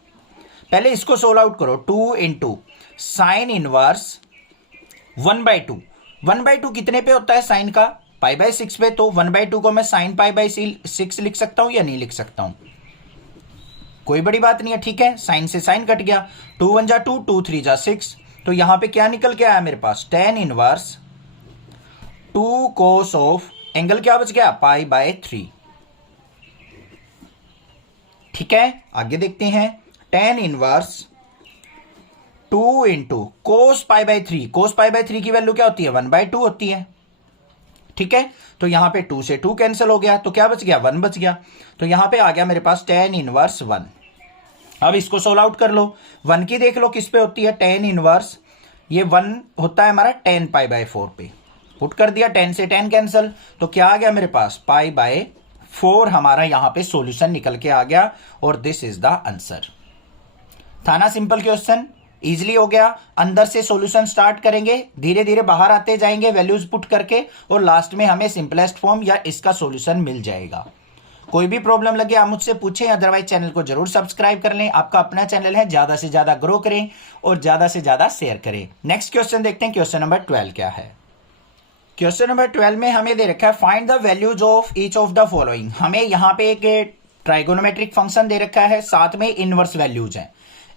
पहले इसको सोल्व आउट करो, 2 इंटू साइन इनवर्स 1/2, 1/2 कितने पे होता है साइन का, π/6 पे, तो 1/2 को मैं साइन π/6 लिख सकता हूं या नहीं लिख सकता हूं, कोई बड़ी बात नहीं है, ठीक है, साइन से साइन कट गया, 2 1 जा 2, 2 3 जा 6, तो यहां पे क्या निकल के आया मेरे पास, tan inverse 2 cos of, angle क्या बच गया π/3, ठीक है। आगे देखते हैं, tan इनवर्स 2 इंटू कोस π/3, कोस π/3 की वैल्यू क्या होती है 1/2 होती है, ठीक है। तो यहां पे 2 से 2 कैंसिल हो गया, तो क्या बच गया 1 बच गया, तो यहां पे आ गया मेरे पास tan इनवर्स 1। अब इसको सोल्व आउट कर लो, 1 की देख लो किस पे होती है, tan इनवर्स, ये 1 होता है हमारा tan π/4 पे, पुट कर दिया, tan से tan कैंसिल, तो क्या आ गया मेरे पास π/4, 4 हमारा यहां पे सॉल्यूशन निकल के आ गया और दिस इज द आंसर। था ना सिंपल क्वेश्चन, इजिली हो गया। अंदर से सॉल्यूशन स्टार्ट करेंगे, धीरे धीरे बाहर आते जाएंगे वैल्यूज पुट करके और लास्ट में हमें सिंपलेस्ट फॉर्म या इसका सॉल्यूशन मिल जाएगा। कोई भी प्रॉब्लम लगे आप मुझसे पूछें, अदरवाइज चैनल को जरूर सब्सक्राइब कर लें। आपका अपना चैनल है, ज्यादा से ज्यादा ग्रो करें और ज्यादा से ज्यादा शेयर करें। नेक्स्ट क्वेश्चन देखते हैं, क्वेश्चन नंबर 12 क्या है। क्वेश्चन नंबर 12 में हमें दे रखा है find the values of each of the following. हमें यहाँ पे एक ट्राइगोनोमेट्रिक फंक्शन दे रखा है, साथ में इनवर्स वैल्यूज हैं,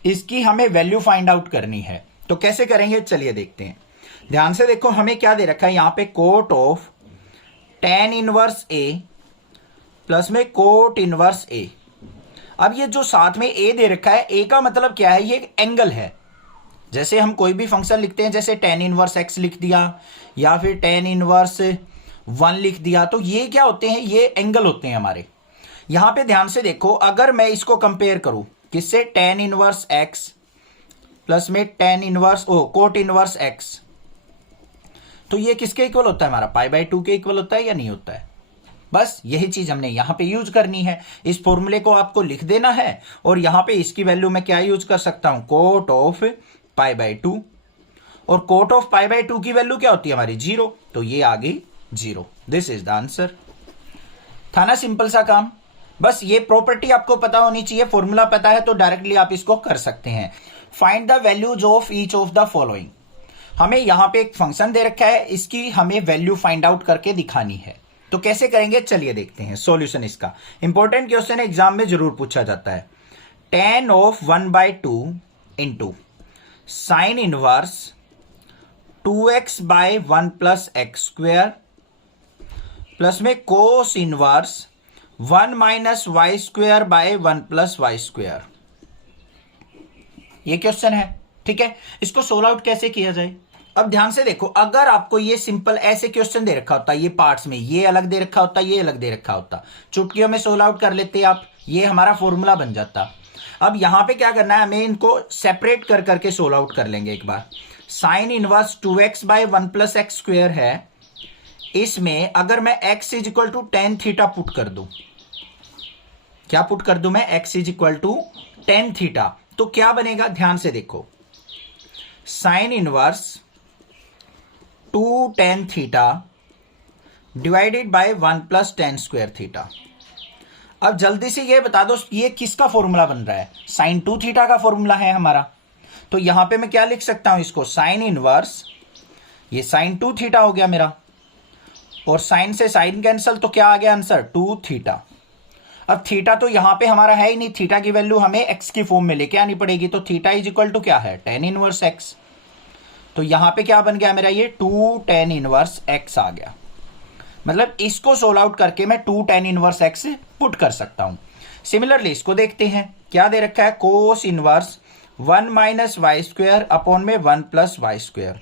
इसकी हमें वैल्यू फाइंड आउट करनी है। तो कैसे करेंगे चलिए देखते हैं। ध्यान से देखो हमें क्या दे रखा है यहाँ पे, cot of tan inverse a plus में कोट इनवर्स ए। अब ये जो साथ में ए दे रखा है, ए का मतलब क्या है, ये एक एंगल है। जैसे हम कोई भी फंक्शन लिखते हैं, जैसे tan इनवर्स x लिख दिया या फिर tan इनवर्स 1 लिख दिया, तो ये क्या होते हैं, ये एंगल होते हैं हमारे। यहां पे ध्यान से देखो, अगर मैं इसको कंपेयर करूं किससे, tan इनवर्स x प्लस में tan inverse cot inverse x, तो ये किसके इक्वल होता है, हमारा π/2 के इक्वल होता है या नहीं होता है। बस यही चीज हमने यहां पे यूज करनी है। इस फॉर्मूले को आपको लिख देना है और यहां पे इसकी वैल्यू मैं क्या यूज कर सकता हूं, कोट ऑफ π/2, और कोट ऑफ π/2 की वैल्यू क्या होती है हमारी 0, तो ये आ गई 0। This is the answer. था ना सिंपल सा काम। बस ये प्रॉपर्टी आपको पता होनी चाहिए, फॉर्मूला पता है तो डायरेक्टली आप इसको कर सकते हैं। Find the values of each of the following. हमें यहां पे एक फंक्शन दे रखा है, इसकी हमें वैल्यू फाइंड आउट करके दिखानी है। तो कैसे करेंगे चलिए देखते हैं सॉल्यूशन इसका। इंपॉर्टेंट क्वेश्चन एग्जाम में जरूर पूछा जाता है। tan of 1/2 into sine inverse 2x/1 plus x square plus में cos inverse 1 minus y square by 1 plus y square. ये क्वेश्चन है, ठीक है। इसको सोल्व आउट कैसे किया जाए। अब ध्यान से देखो, अगर आपको ये सिंपल ऐसे क्वेश्चन दे रखा होता, ये पार्ट्स में ये अलग दे रखा होता, ये अलग दे रखा होता, चुटकियों में सोल्व आउट कर लेते आप, ये हमारा फॉर्मूला बन जाता। अब यहां पे क्या करना है, हमें इनको सेपरेट कर करके सोल्व आउट कर लेंगे एक बार। Sine inverse 2x/1 plus x square है, इसमें अगर मैं x is equal to tan theta put कर दूं, क्या पुट कर दूं मैं, x is equal to tan theta, तो क्या बनेगा, ध्यान से देखो, sine inverse 2 tan theta divided by 1 plus tan square theta. अब जल्दी से ये बता दो ये किसका फॉर्मूला बन रहा है, साइन 2 थीटा का फॉर्मूला है हमारा। तो यहां पे मैं क्या लिख सकता हूं इसको, साइन इनवर्स, ये साइन 2 थीटा हो गया मेरा, और साइन से साइन कैंसल, तो क्या आ गया आंसर 2 थीटा। अब थीटा तो यहां पे हमारा है ही नहीं, थीटा की वैल्यू हमें एक्स की फॉर्म में लेके आनी पड़ेगी, तो थीटा इज इक्वल टू क्या है, tan इनवर्स एक्स। तो यहां पे क्या बन गया मेरा, ये 2 tan इनवर्स एक्स आ गया। मतलब इसको सोल्व आउट करके मैं 2 tan इनवर्स एक्स पुट कर सकता हूं। सिमिलरली इसको देखते हैं, क्या दे रखा है, cos inverse 1 minus y square upon में 1 प्लस वाई स्क्वेयर।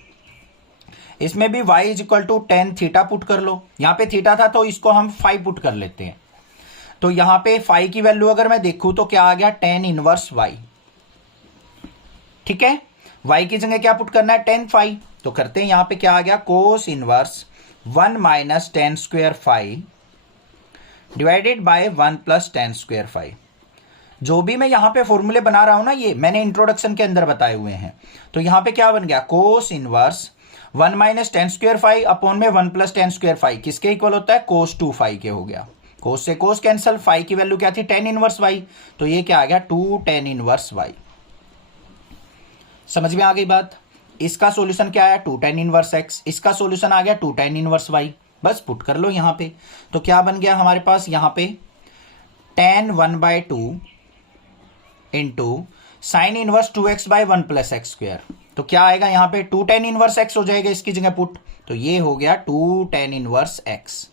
इसमें भी y is equal to tan theta put कर लो, यहां पे थीटा था तो इसको हम फाई पुट कर लेते हैं। तो यहां पे फाई की वैल्यू अगर मैं देखूं तो क्या आ गया, tan इनवर्स y, ठीक है। y की जगह क्या पुट करना है, tan फाई, तो करते हैं, यहां पे क्या आ गया, cos inverse 1 minus tan square phi divided by 1 plus tan square phi. जो भी मैं यहां पे फॉर्मूले बना रहा हूं ना, ये मैंने इंट्रोडक्शन के अंदर बताए हुए हैं। तो यहां पे क्या बन गया, cos inverse 1 minus tan square phi upon में 1 प्लस tan स्क्वेयर फाई किसके इक्वल होता है, कोस 2 फाई के हो गया। कोस से कोस कैंसल, फाई की वैल्यू क्या थी, tan इनवर्स y, तो ये क्या आ गया 2 tan इनवर्स y। समझ में आ गई बात। इसका सॉल्यूशन क्या आया, 2 tan इनवर्स x, इसका सॉल्यूशन आ गया 2 tan इनवर्स y। बस पुट कर लो यहां पे, तो क्या बन गया हमारे पास यहां पे tan 1/2 into sine inverse 2x/1 plus x square. तो क्या आएगा यहां पे, 2 tan इनवर्स x हो जाएगा इसकी जगह पुट, तो ये हो गया 2 tan इनवर्स x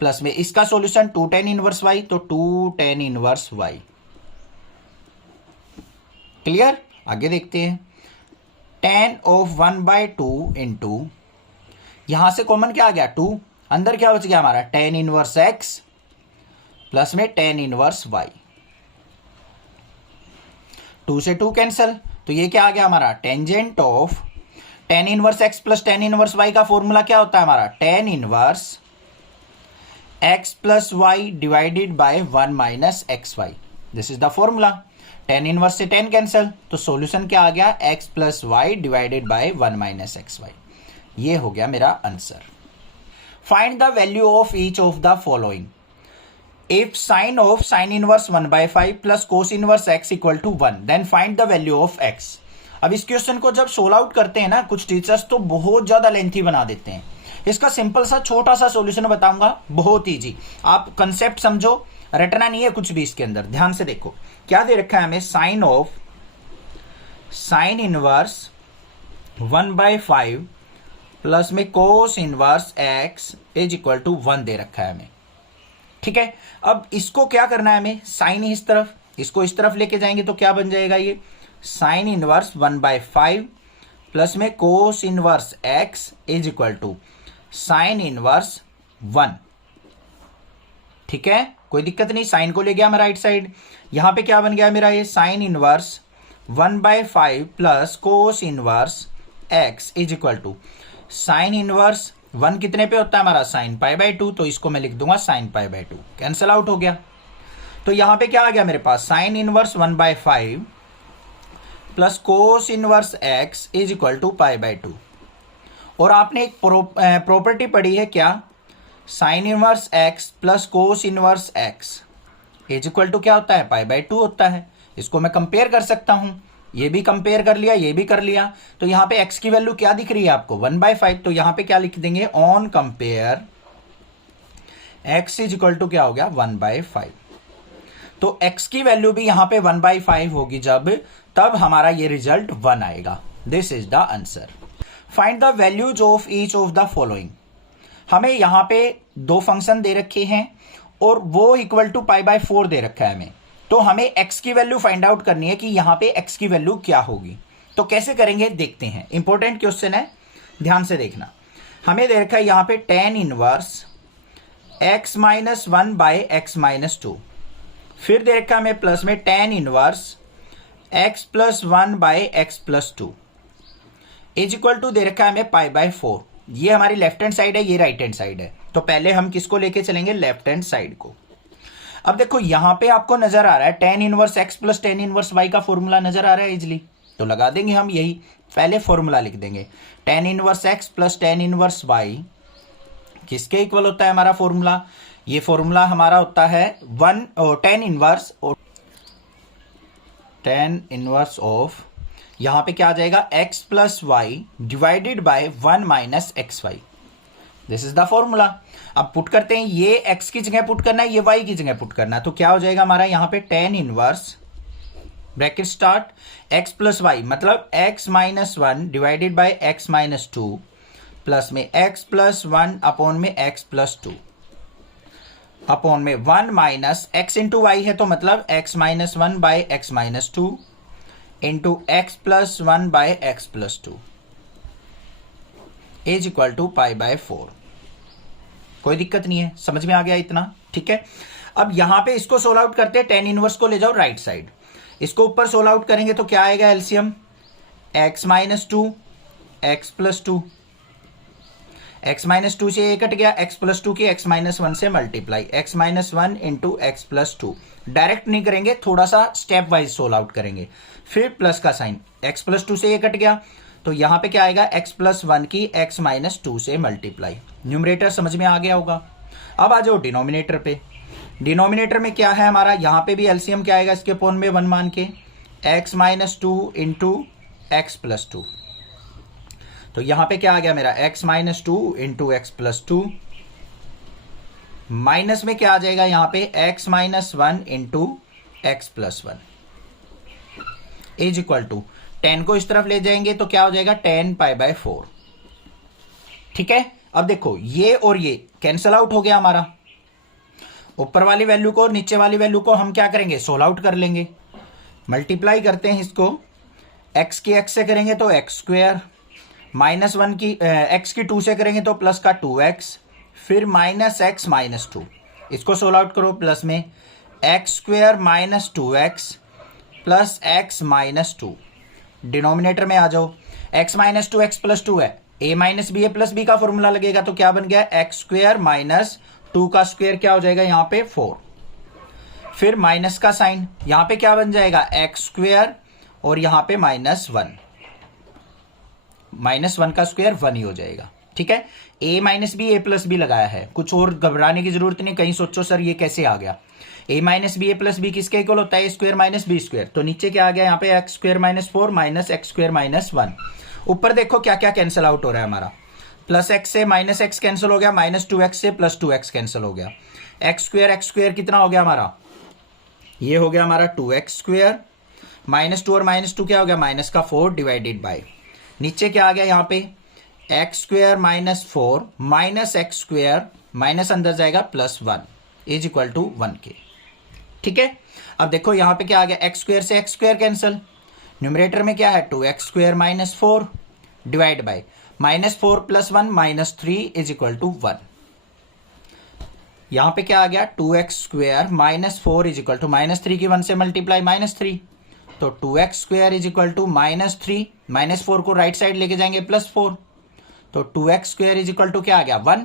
प्लस में इसका सॉल्यूशन 2 tan इनवर्स y, तो 2 tan इनवर्स y। क्लियर, आगे देखते हैं। tan ऑफ 1/2 इंटू, यहां से कॉमन क्या आ गया 2, अंदर क्या बच गया हमारा tan इनवर्स x प्लस में tan इनवर्स y। 2 से 2 कैंसल, तो ये क्या आ गया हमारा, tangent of tan inverse x plus tan inverse y का फॉर्मूला क्या होता है हमारा, tan inverse x plus y divided by 1 minus x y. This is the formula. Tan inverse से टेन कैंसिल, तो सॉल्यूशन क्या आ गया, x plus y divided by 1 minus x y. ये हो गया मेरा answer. Find the value of each of the following. If sine of sine inverse 1/5 plus cos inverse x equal to 1, then find the value of x। अब इस question को जब solve out करते हैं ना, कुछ टीचर्स तो बहुत ज्यादा लेंथी बना देते हैं। इसका सिंपल सा छोटा सा सॉल्यूशन बताऊंगा, बहुत इजी। आप कंसेप्ट समझो, रटना नहीं है कुछ भी इसके अंदर। ध्यान से देखो क्या दे रखा है हमें, sine of sine inverse 1/5 plus में cos inverse x is equal to 1 दे रखा है हमें। ठीक है, अब इसको क्या करना है हमें, साइन इस तरफ, इसको इस तरफ लेके जाएंगे तो क्या बन जाएगा, ये साइन इनवर्स 1/5 प्लस में cos inverse x is equal to sine inverse 1। ठीक है, कोई दिक्कत नहीं, साइन को ले गया मैं राइट साइड। यहां पे क्या बन गया मेरा, ये sine inverse 1/5 plus cos inverse x is equal to sine inverse 1 कितने पे होता है हमारा, साइन π/2, तो इसको मैं लिख दूंगा साइन π/2। कैंसिल आउट हो गया। तो यहां पे क्या आ गया मेरे पास, sine inverse 1/5 plus cos inverse x is equal to π/2। और आपने एक प्रॉपर्टी पढ़ी है क्या, sine inverse x plus cos inverse x is equal to क्या होता है, π/2 होता है। इसको मैं कंपेयर कर सकता हूं, ये भी कंपेयर कर लिया, ये भी कर लिया। तो यहां पे x की वैल्यू क्या दिख रही है आपको, 1/5, तो यहां पे क्या लिख देंगे, on compare x is equal to क्या हो गया, 1/5। तो x की वैल्यू भी यहां पे 1/5 होगी जब, तब हमारा ये रिजल्ट 1 आएगा। This is the answer. Find the values of each of the following. हमें यहां पे दो फंक्शन दे रखे हैं और वो इक्वल टू π/4 दे रखा है हमें। तो हमें x की वैल्यू फाइंड आउट करनी है कि यहां पे x की वैल्यू क्या होगी। तो कैसे करेंगे देखते हैं, इंपॉर्टेंट क्वेश्चन है, ध्यान से देखना। हमें दे रखा है यहां पे tan inverse x minus 1 by x minus 2, फिर दे रखा है हमें प्लस में tan inverse x plus 1 by x plus 2 is equal to दे रखा है हमें π/4। ये हमारी लेफ्ट हैंड साइड है, ये राइट हैंड साइड है। तो पहले हम किसको लेके चलेंगे, लेफ्ट हैंड साइड को। अब देखो यहां पे आपको नजर आ रहा है tan inverse x plus tan inverse y का फॉर्मूला नजर आ रहा है इजिली, तो लगा देंगे हम यही, पहले फॉर्मूला लिख देंगे। tan inverse x plus tan inverse y किसके इक्वल होता है हमारा फॉर्मूला, ये फॉर्मूला हमारा होता है tan इनवर्स ऑफ, यहां पे क्या आ जाएगा, x plus y divided by 1 minus x y. This is the formula. अब पुट करते हैं, ये x की जगह पुट करना है, ये y की जगह पुट करना है। तो क्या हो जाएगा हमारा यहां पे tan inverse bracket start x plus y, मतलब x minus 1 divided by x minus 2 plus में x प्लस 1 अपॉन में x प्लस 2 अपॉन में 1 माइनस x इंटू वाई है, तो मतलब x minus 1 by x minus 2 into x plus 1 by x plus 2 is equal to π/4। कोई दिक्कत नहीं है, समझ में आ गया इतना, ठीक है। अब यहां पे इसको सोल्व आउट करते हैं, tan इनवर्स को ले जाओ राइट साइड, इसको ऊपर सोल्व आउट करेंगे तो क्या आएगा LCM, x minus 2 x plus 2, x minus 2 से ये कट गया, x प्लस 2 की x माइनस 1 से multiply, x minus 1 into x plus 2। Direct नहीं करेंगे, थोड़ा सा स्टेप वाइज सोल्व आउट करेंगे। फिर प्लस का साइन, x प्लस 2 से ये कट गया, तो यहां पे क्या आएगा, x प्लस 1 की x माइनस 2 से मल्टीप्लाई। न्यूमरेटर समझ में आ गया होगा। अब आ जाओ डिनोमिनेटर पे। डिनोमिनेटर में क्या है हमारा, यहां पे भी एलसीएम क्या आएगा, इसके अपॉन में 1 मान के x minus 2 into x plus 2। तो यहां पे क्या आ गया मेरा, x minus 2 into x plus 2, minus में क्या आ जाएगा यहां पे, x minus 1 into x plus 1 is equal to 10 को इस तरफ ले जाएंगे तो क्या हो जाएगा, tan π/4। ठीक है, अब देखो ये और ये कैंसल आउट हो गया हमारा। ऊपर वाली वैल्यू को नीचे वाली वैल्यू को हम क्या करेंगे, सोल्व आउट कर लेंगे। मल्टीप्लाई करते हैं इसको, x की x से करेंगे तो x स्क्वायर, माइनस 1 की x की 2 से करेंगे तो प्लस का 2x, फिर माइनस x माइनस 2, इसको सोल्व आउट करो, प्लस में x square minus 2x plus x minus 2। Denominator में आ जाओ, x माइनस 2 x प्लस 2 है, a minus b a plus b का फॉर्मूला लगेगा, तो क्या बन गया, x स्क्वायर माइनस 2 का स्क्वायर क्या हो जाएगा यहाँ पे 4, फिर माइनस का साइन, यहाँ पे क्या बन जाएगा एक्स स्क्वायर और यहाँ पे -1, -1 का स्क्वायर 1 ही हो जाएगा। ठीक है, a minus b a plus b लगाया है, कुछ और घबराने की जरूरत नहीं। कहीं सोचो सर ये कैसे आ गया, a minus b a plus b किसके इक्वल होता है, a square minus b square. तो नीचे क्या आ गया यहाँ पे x square -4 minus x square -1। ऊपर देखो क्या क्या कैंसिल आउट हो रहा है हमारा, प्लस एक्स से माइनस एक्स कैंसिल हो गया, -2x से +2x कैंसिल हो गया, एक्स स्क्वायर कितना हो गया हमारा, ये हो गया हमारा 2x स्क्वायर, -2 और -2 क्या हो गया, माइनस का 4 डिवाइडेड बाय, नीचे क्या आ गया यहाँ पे x square -4 minus x square minus अंदर जाएगा +1 इज इक्वल टू 1 के। ठीक है, अब देखो यहाँ पे क्या आ गया, एक्स स्क्वायर से एक्स स्क्वायर कैंसिल, न्यूमरेटर में क्या है 2x square -4 divide by -4 + 1 -3 is equal to 1। यहाँ पे क्या आ गया 2x square -4 is equal to -3 की 1 से मल्टीप्लाई -3, तो 2x square is equal to -3, -4 को राइट साइड लेके जाएंगे +4, तो 2x square is equal to क्या आ गया 1,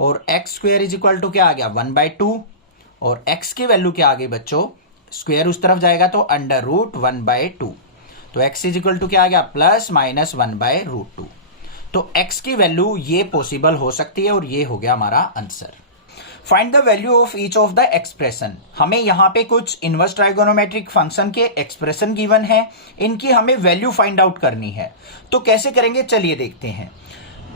और x square is equal to क्या आ गया 1/2, और x की वैल्यू क्या आ गई बच्चों, स्क्वायर उस तरफ जाएगा तो √1/2, तो x इज इक्वल टू क्या आ गया +-1/√2। तो x की वैल्यू ये पॉसिबल हो सकती है और ये हो गया हमारा answer. Find the value of each of the expression. हमें यहाँ पे कुछ इनवर्स ट्राइगोनोमेट्रिक फंक्शन के एक्सप्रेशन गिवन है, इनकी हमें वैल्यू फाइंड आउट करनी है। तो कैसे करेंगे चलिए देखते हैं,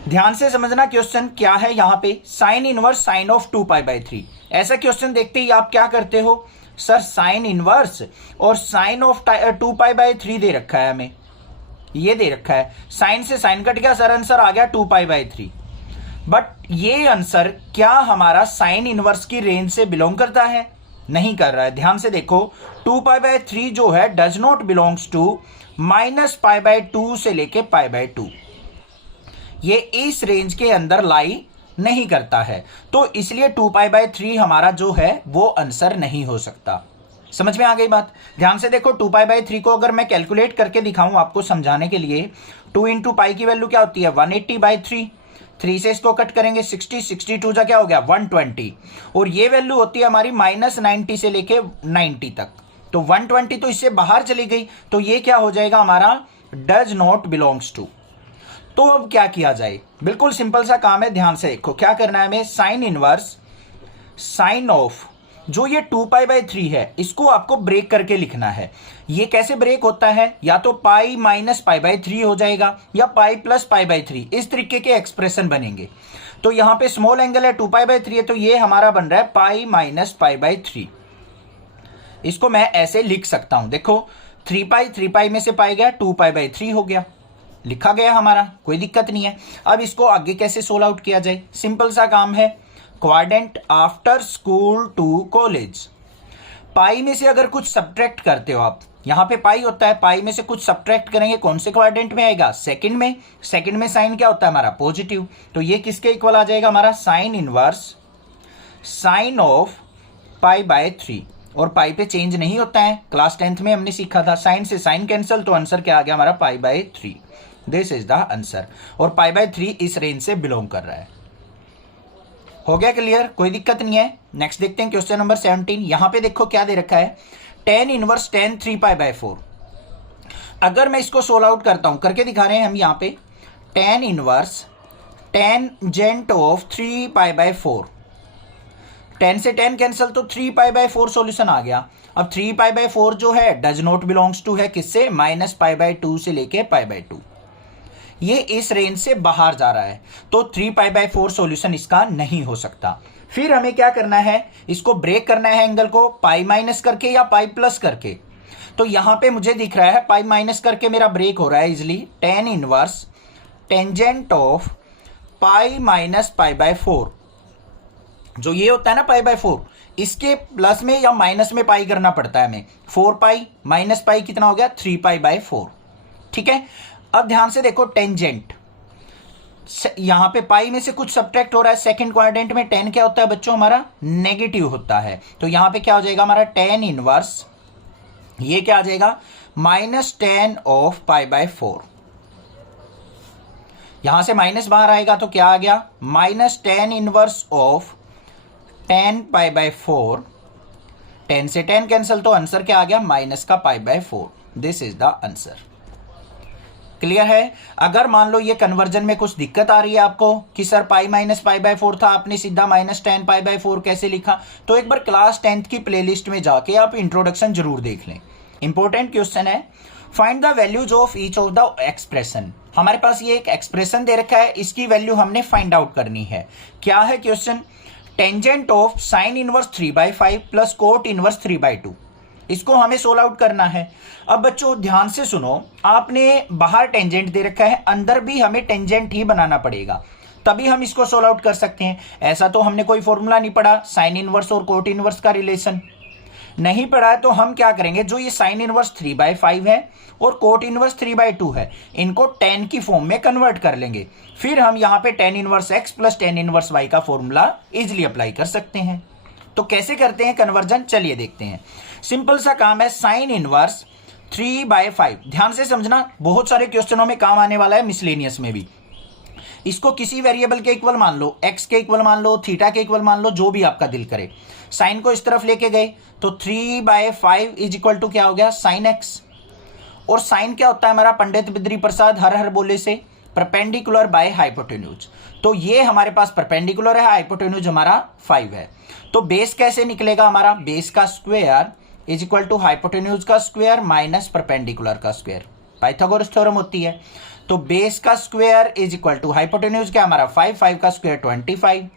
ध्यान से समझना क्वेश्चन क्या है। यहाँ पे साइन इनवर्स साइन ऑफ 2π/3, ऐसा क्वेश्चन देखते ही आप क्या करते हो, सर साइन इनवर्स और साइन ऑफ 2π/3 दे रखा है हमें, ये दे रखा है, साइन से साइन कट गया सर, आंसर आ गया 2π/3। बट ये आंसर क्या हमारा साइन इनवर्स की रेंज से बिलोंग करता है, नहीं कर रहा है। ध्यान से देखो 2π/3 जो है डज नॉट बिलोंग्स टू -π/2 से लेके π/2, ये इस रेंज के अंदर लाई नहीं करता है, तो इसलिए 2π/3 हमारा जो है वो आंसर नहीं हो सकता। समझ में आ गई बात, ध्यान से देखो 2π/3 को अगर मैं कैलकुलेट करके दिखाऊं आपको समझाने के लिए, 2 × π की वैल्यू क्या होती है 180/3, 3 से इसको कट करेंगे 60, 62 जा क्या हो गया 120, और ये वैल्यू होती है हमारी -90 से लेके 90 तक, तो 120 तो इससे बाहर चली गई, तो ये क्या हो जाएगा हमारा डज नॉट बिलोंग्स टू। तो अब क्या किया जाए, बिल्कुल सिंपल सा काम है, ध्यान से देखो क्या करना है हमें, साइन इनवर्स साइन ऑफ जो ये 2π/3 है इसको आपको ब्रेक करके लिखना है। ये कैसे ब्रेक होता है, या तो पाई -π/3 हो जाएगा या पाई + π/3, इस तरीके के एक्सप्रेशन बनेंगे। तो यहां पे स्मॉल एंगल है 2π/3 है, तो ये हमारा बन रहा है पाई -π/3। इसको मैं ऐसे लिख सकता हूं, देखो 3π में से पाई गया 2π/3 हो गया, लिखा गया हमारा, कोई दिक्कत नहीं है। अब इसको आगे कैसे सोल्व आउट किया जाए, सिंपल सा काम है, quadrant after school to college. Pi में से अगर कुछ सब्ट्रैक्ट करते हो आप, यहां पे पाई होता है, पाई में से कुछ सब्ट्रैक्ट करेंगे कौन से क्वाड्रेंट में आएगा, सेकंड में। सेकंड में साइन क्या होता है हमारा पॉजिटिव, तो ये किसके इक्वल आ जाएगा हमारा साइन इनवर्स साइन ऑफ π/3, और पाई पे चेंज नहीं होता है, क्लास 10th में हमने सीखा था, साइन से साइन कैंसिल, तो आंसर क्या आ गया हमारा π/3, दिस इज द आंसर। और π/3 इस रेंज से बिलोंग कर रहा है। हो गया क्लियर, कोई दिक्कत नहीं है। नेक्स्ट देखते हैं क्वेश्चन नंबर 17। यहां पे देखो क्या दे रखा है, tan इनवर्स tan 3π/4। अगर मैं इसको सोल्व आउट करता हूं, करके दिखा रहे हैं हम यहाँ पे, tan इनवर्स टेंजेंट ऑफ 3π/4, 10 से 10 कैंसिल, तो 3π/4 सॉल्यूशन आ गया। अब 3π/4 जो है डज नॉट बिलोंग्स टू है किससे, -π/2 से लेके π/2, ये इस रेंज से बाहर जा रहा है, तो 3π/4 सॉल्यूशन इसका नहीं हो सकता। फिर हमें क्या करना है, इसको ब्रेक करना है एंगल को, पाई माइनस करके या पाई प्लस करके। तो यहां पे मुझे दिख रहा है पाई माइनस करके मेरा ब्रेक हो रहा है easily, tan inverse tangent of pi -π/4, जो ये होता है ना π/4, इसके प्लस में या माइनस में पाई करना पड़ता है हमें, 4π माइनस पाई कितना हो गया 3π/4। ठीक है, अब ध्यान से देखो टेंजेंट, यहां पे पाई में से कुछ सब्ट्रैक्ट हो रहा है, सेकंड क्वाड्रेंट में tan क्या होता है बच्चों हमारा नेगेटिव होता है, तो यहां पे क्या हो जाएगा हमारा tan इनवर्स, ये क्या आ जाएगा -tan ऑफ π/4। यहां से माइनस बाहर आएगा तो क्या आ गया -tan inverse of 10 pi by 4, 10 से 10 कैंसिल, तो आंसर क्या आ गया, माइनस का pi by 4। This is the answer. Clear है? अगर मान लो ये कन्वर्जन में कुछ दिक्कत आ रही है आपको कि sir pi minus pi by 4 था, आपने सीधा माइनस 10 पाई बाय 4 कैसे लिखा, तो एक बार क्लास 10th की प्लेलिस्ट में जाके आप इंट्रोडक्शन जरूर देख लें। इंपॉर्टेंट क्वेश्चन है। Find the values of each of the expression. हमारे पास ये एक एक्सप्रेशन दे रखा है, इसकी वैल्यू हमने फाइंड आउट करनी है। क्या है question? Tangent of sine inverse 3/5 plus cot inverse 3/2, इसको हमें सोल्व आउट करना है। अब बच्चों ध्यान से सुनो, आपने बाहर टेंजेंट दे रखा है, अंदर भी हमें टेंजेंट ही बनाना पड़ेगा, तभी हम इसको सोल्व आउट कर सकते हैं। ऐसा तो हमने कोई फॉर्मूला नहीं पढ़ा साइन इनवर्स और कोट इनवर्स का रिलेशन नहीं पढ़ा है, तो हम क्या करेंगे, जो ये साइन इनवर्स 3/5 है और कोट इनवर्स 3/2 है, इनको tan की फॉर्म में कन्वर्ट कर लेंगे। फिर हम यहाँ पे tan inverse x plus tan inverse y का फॉर्मूला इजिली अप्लाई कर सकते हैं। तो कैसे करते हैं कन्वर्जन, चलिए देखते हैं। सिंपल सा काम है, साइन इनवर्स 3/5, ध्यान से समझना, बहुत सारे क्वेश्चनों में काम आने वाला है, मिसलेनियस में भी। इसको किसी वेरिएबल के इक्वल मान लो, x के इक्वल मान लो, थीटा के इक्वल मान लो, जो भी आपका दिल करे। साइन को इस तरफ लेके गए तो 3/5 इज इक्वल टू क्या हो गया, साइन x। और साइन क्या होता है हमारा, पंडित बिद्री प्रसाद हर हर बोले से, परपेंडिकुलर बाय हाइपोटेन्यूज। तो ये हमारे पास परपेंडिकुलर है, हाइपोटेन्यूज हमारा 5 है। तो बेस कैसे निकलेगा हमारा, बेस का square is equal to hypotenuse का स्क्वायर माइनस परपेंडिकुलर का स्क्वायर, पाइथागोरस थ्योरम होती है। तो बेस का square is equal to hypotenuse क्या हमारा 5, 5 का स्क्वायर 25,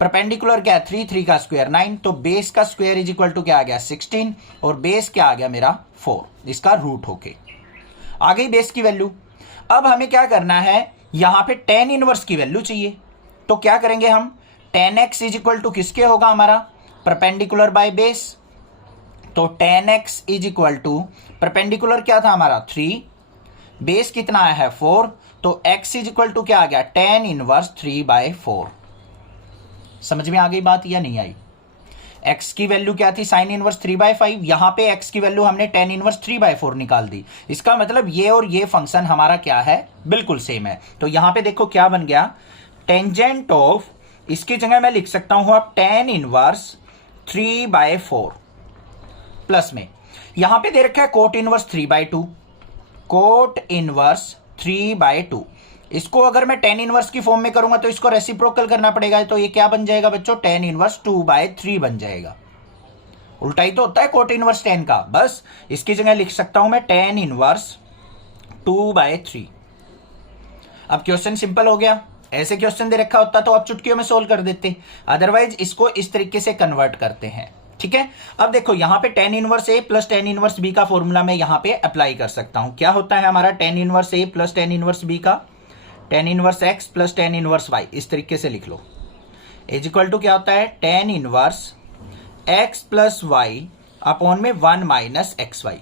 परपेंडिकुलर क्या है 3, 3 का स्क्वायर 9, तो बेस का स्क्वायर इज इक्वल टू क्या आ गया 16, और बेस क्या आ गया मेरा 4, इसका रूट होके आ गई बेस की वैल्यू। अब हमें क्या करना है, यहां पे tan इनवर्स की वैल्यू चाहिए, तो क्या करेंगे हम, tan x is equal to किसके होगा हमारा, परपेंडिकुलर बाय बेस। तो tan x is equal to perpendicular क्या था हमारा 3, बेस कितना आया है 4, तो x इज इक्वल टू क्या आ गया tan इनवर्स 3/4। समझ में आ गई बात या नहीं आई? x की वैल्यू क्या थी, साइन इनवर्स 3/5, यहां पे x की वैल्यू हमने tan इनवर्स 3/4 निकाल दी। इसका मतलब ये और ये फंक्शन हमारा क्या है, बिल्कुल सेम है। तो यहां पे देखो क्या बन गया, टेंजेंट ऑफ, इसकी जगह मैं लिख सकता हूं अब tan इनवर्स 3/4 प्लस में यहां पे दे रखा है कोट इनवर्स 3/2, कोट इनवर्स 3/2। इसको अगर मैं tan इनवर्स की फॉर्म में करूंगा तो इसको रेसिप्रोकल करना पड़ेगा, तो ये क्या बन जाएगा बच्चों, tan इनवर्स 2/3 बन जाएगा। उल्टा ही तो होता है कोट इनवर्स tan का, बस इसकी जगह लिख सकता हूं मैं tan इनवर्स 2/3। अब क्वेश्चन सिंपल हो गया। ऐसे क्वेश्चन दे रखा होता तो आप चुटकियों में सोल्व कर देते, अदरवाइज इसको इस तरीके से कन्वर्ट करते हैं। ठीक है, अब देखो यहां पे tan inverse a plus tan inverse b का फॉर्मूला मैं यहां पे अप्लाई कर सकता हूं। क्या होता है हमारा tan inverse a plus tan inverse b का, tan inverse x plus tan inverse y, इस तरीके से लिख लो। इज इक्वल टू क्या होता है, tan inverse x plus y upon में 1 minus xy।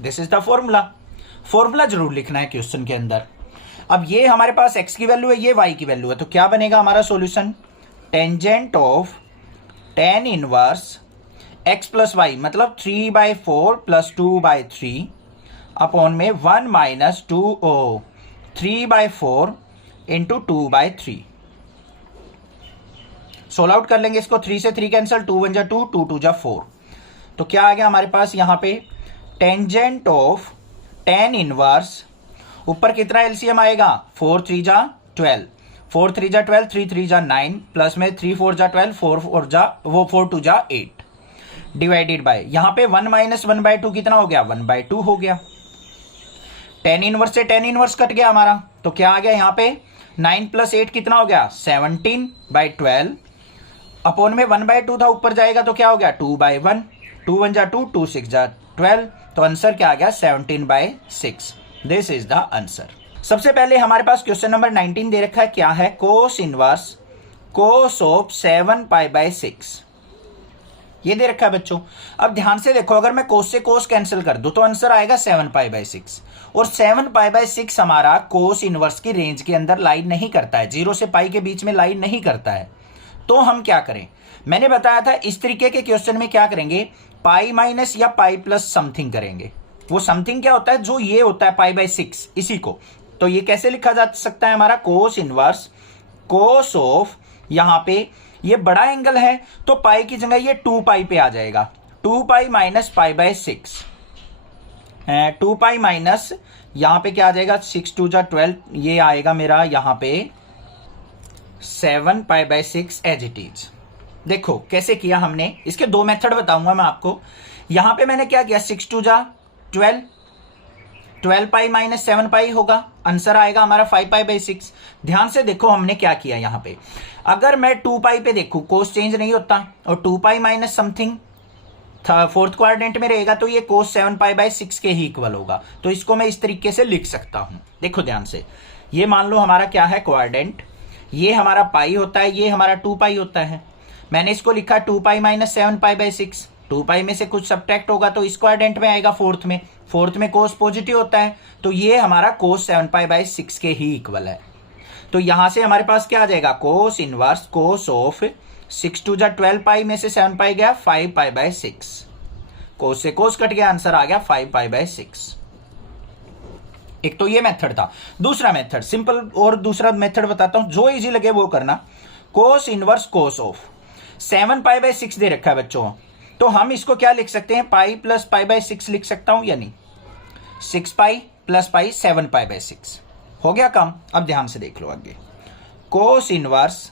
This is the formula. Formula जरूर लिखना है क्वेश्चन के अंदर। अब ये हमारे पास x की वैल्यू है, ये y की वैल्यू है, तो क्या बनेगा हमारा solution, tangent of tan inverse x plus y मतलब 3/4 प्लस 2/3 अपॉन में 1 माइनस 3/4 इंटू 2/3। सोल्व आउट कर लेंगे इसको, 3 से 3 कैंसिल, 2 1 जा 2, 2 2 जा 4। तो क्या आ गया हमारे पास यहां पे, टेंजेंट ऑफ tan इनवर्स, ऊपर कितना एलसीएम आएगा, 4 3 जा 12, 4 3 जा 12, 3 3 जा 9, प्लस में 3 4 जा 12, 4 4 जा 4 2 जा 8, डिवाइडेड बाय यहां पे 1 माइनस 1/2 कितना हो गया, 1/2 हो गया। tan इनवर्स से tan इनवर्स कट गया हमारा, तो क्या आ गया यहाँ पे, 9 प्लस 8 कितना हो गया, 17/12 अपॉन में 1/2 था, ऊपर जाएगा तो क्या हो गया 2/1, 2 1 जा 2, 2 6 जा 12, तो आंसर क्या आ गया 17/6। This is the answer. सबसे पहले हमारे पास क्वेश्चन नंबर 19 दे रखा है, क्या है, कोस इनवर्स कोस ऑफ 7π/6, ये दे रखा है बच्चों। अब ध्यान से देखो, अगर मैं कोस से कोस कैंसिल कर दूं तो आंसर आएगा 7π/6, और 7π/6 हमारा कोस इनवर्स की रेंज के अंदर लाइन नहीं करता है, 0 से पाई के बीच में लाइन नहीं करता है। तो हम क्या करें, मैंने बताया था इस तरीके के क्वेश्चन में क्या करेंगे, पाई माइनस या पाई प्लस समथिंग करेंगे। वो समथिंग क्या होता है, जो ये होता है π/6, इसी को। तो ये कैसे लिखा जा सकता है हमारा, कोस इनवर्स कोस ऑफ, यहां पे ये बड़ा एंगल है तो पाई की जगह ये 2 पाई पे आ जाएगा, 2 pi minus pi by 6, 2 pi minus यहां पे क्या आ जाएगा 6 2 जा 12, ये आएगा मेरा यहां पे 7 pi by 6 as it is. देखो कैसे किया हमने, इसके दो मेथड बताऊंगा मैं आपको। यहां पे मैंने क्या किया 6 2 जा 12, 12 पाई माइनस 7 पाई होगा, आंसर आएगा हमारा 5 पाई बाई 6। ध्यान से देखो हमने क्या किया यहां पे, अगर मैं 2 पाई पे देखूं कोस चेंज नहीं होता और 2 pi minus something fourth quadrant में रहेगा तो ये कोस 7 पाई बाई 6 के ही इक्वल होगा। तो इसको मैं इस तरीके से लिख सकता हूं। देखो ध्यान से, ये मान लो हमारा क्या है क्वाड्रेंट, ये हमारा पाई होता है, ये हमारा 2 पाई होता है। मैंने इसको लिखा 2 पाई माइनस 7 पाई बाई 6, 2 पाई में से कुछ सब्ट्रैक्ट होगा तो इस क्वाड्रेंट में आएगा फोर्थ में कोस पॉजिटिव होता है तो ये हमारा कोस 7 पाई बाई 6 के ही इक्वल है। तो यहां से हमारे पास क्या आ जाएगा कोस इनवर्स कोस ऑफ 6 2 जा 12 पाई में से 7 पाई गया 5 पाई बाय 6, कोस से कोस कट गया, आंसर आ गया 5 पाई बाय 6। एक तो ये मेथड था। दूसरा मेथड सिंपल, और दूसरा मेथड बताता हूं जो इजी लगे वो करना। कोस inverse cos of 7 pi by 6 दे रखा है बच्चों, तो हम इसको क्या लिख सकते हैं पाई प्लस पाई बाय 6 लिख सकता हूं या नहीं, 6 pi plus pi 7 pi by 6 हो गया काम। अब ध्यान से देख लो आगे, cos inverse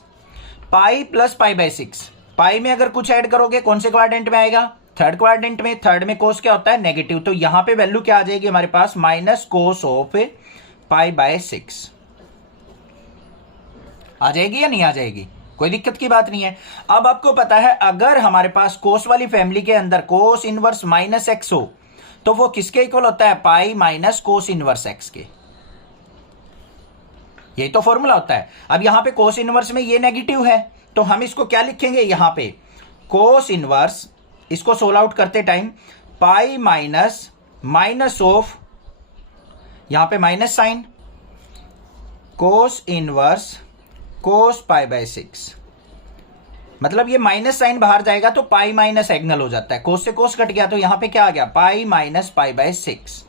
pi plus pi by 6, पाई में अगर कुछ ऐड करोगे कौन से क्वाड्रेंट में आएगा, थर्ड क्वाड्रेंट में। थर्ड में कोस क्या होता है नेगेटिव, तो यहां पे वैल्यू क्या आ जाएगी हमारे पास minus cos of pi by 6 आ जाएगी या नहीं आ जाएगी, कोई दिक्कत की बात नहीं है। अब आपको पता है अगर हमारे पास कोस वाली फैमिली के अंदर कोस इनवर्स माइनस एक्स हो तो वो किसके इक्वल होता है pi minus cos inverse x के, यही तो फॉर्मूला होता है। अब यहां पे कोस इनवर्स में ये नेगेटिव है तो हम इसको क्या लिखेंगे यहां पे कोस इनवर्स, इसको सोल्व आउट करते time pi minus minus of, यहां पे minus sine, cos inverse cos pi by 6, मतलब ये माइनस साइन बाहर जाएगा तो पाई माइनस एंगल हो जाता है, कोस से कोस कट गया तो यहां पे क्या आ गया pi minus pi by 6।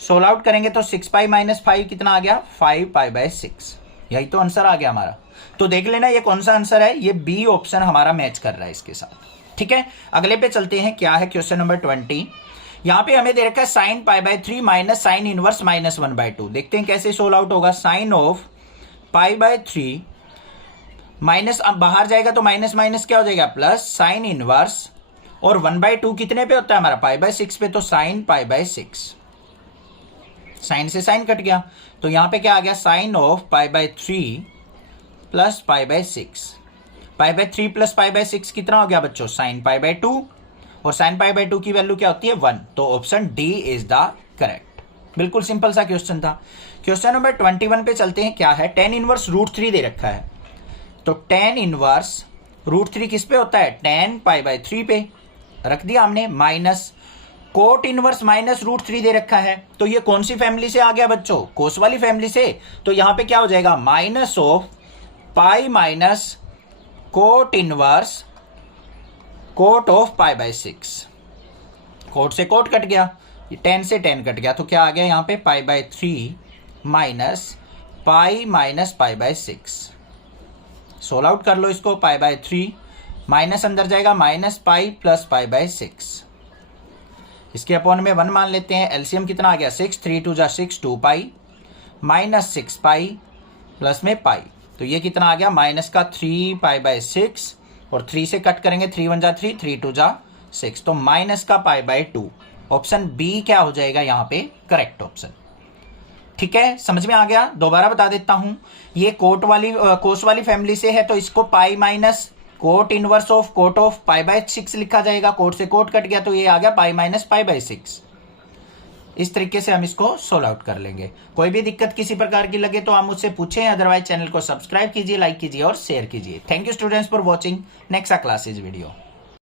Solve out करेंगे तो 6 पाई माइनस 5 कितना आ गया 5 पाई बाय 6, यही तो आंसर आ गया हमारा। तो देख लेना ये कौन सा आंसर है, ये बी ऑप्शन हमारा मैच कर रहा है इसके साथ। ठीक है, अगले पे चलते हैं। क्या है क्वेश्चन नंबर 20, यहां पे हमें दे रखा है sine pi by 3 minus sine inverse minus 1/2। देखते हैं कैसे सोल्व आउट होगा। Sine of pi by 3 minus, अब बाहर जाएगा तो माइनस माइनस क्या हो जाएगा प्लस, साइन इनवर्स और 1/2 कितने पे होता है हमारा पाई बाय 6 पे, तो साइन पाई बाय 6, साइन से साइन कट गया तो यहां पे क्या आ गया sine of pi by 3 plus pi by 6, pi by 3 plus pi by 6 कितना हो गया बच्चों साइन पाई बाय 2, और साइन पाई बाय 2 की वैल्यू क्या होती है 1, तो option D is the correct. बिल्कुल सिंपल सा क्वेश्चन था। क्वेश्चन नंबर 21 पे चलते हैं। क्या है tan इनवर्स √3 दे रखा है, तो tan इनवर्स √3 किस पे होता है tan पाई बाय 3 पे रख दिया हमने, माइनस कोट इनवर्स माइनस √3 दे रखा है, तो ये कौन सी फैमिली से आ गया बच्चों कोस वाली फैमिली से, तो यहां पे क्या हो जाएगा minus of pi minus cot inverse cot of pi by 6, cot से कोट कट गया, 10 से 10 कट गया तो क्या आ गया यहां पे पाई by 3 minus pi minus pi by 6। Solve out कर लो इसको, पाई बाय 3 माइनस अंदर जाएगा minus pi plus pi by 6, इसके अपॉन में 1 मान लेते हैं। एलसीएम कितना आ गया 6, 3 2 जा 6 2 पाई माइनस 6 पाई प्लस में पाई, तो ये कितना आ गया माइनस का 3 पाई बाय 6 और 3 से कट करेंगे 3 1 जा 3, 3 2 जा 6, तो माइनस का पाई बाय 2। ऑप्शन बी क्या हो जाएगा यहाँ पे करेक्ट ऑप्शन। ठीक है, समझ में आ गया। दोबारा बता देता हूं, ये कोस वाली फैमिली से है तो इसको pi minus cot inverse of cot of pi by 6 लिखा जाएगा, कोट से कोट कट गया तो ये आ गया पाई माइनस पाई बाय 6। इस तरीके से हम इसको सोल्व आउट कर लेंगे। कोई भी दिक्कत किसी प्रकार की लगे तो आप मुझसे पूछें, अदरवाइज चैनल को सब्सक्राइब कीजिए, लाइक कीजिए और शेयर कीजिए। Thank you students for watching. Next classes video.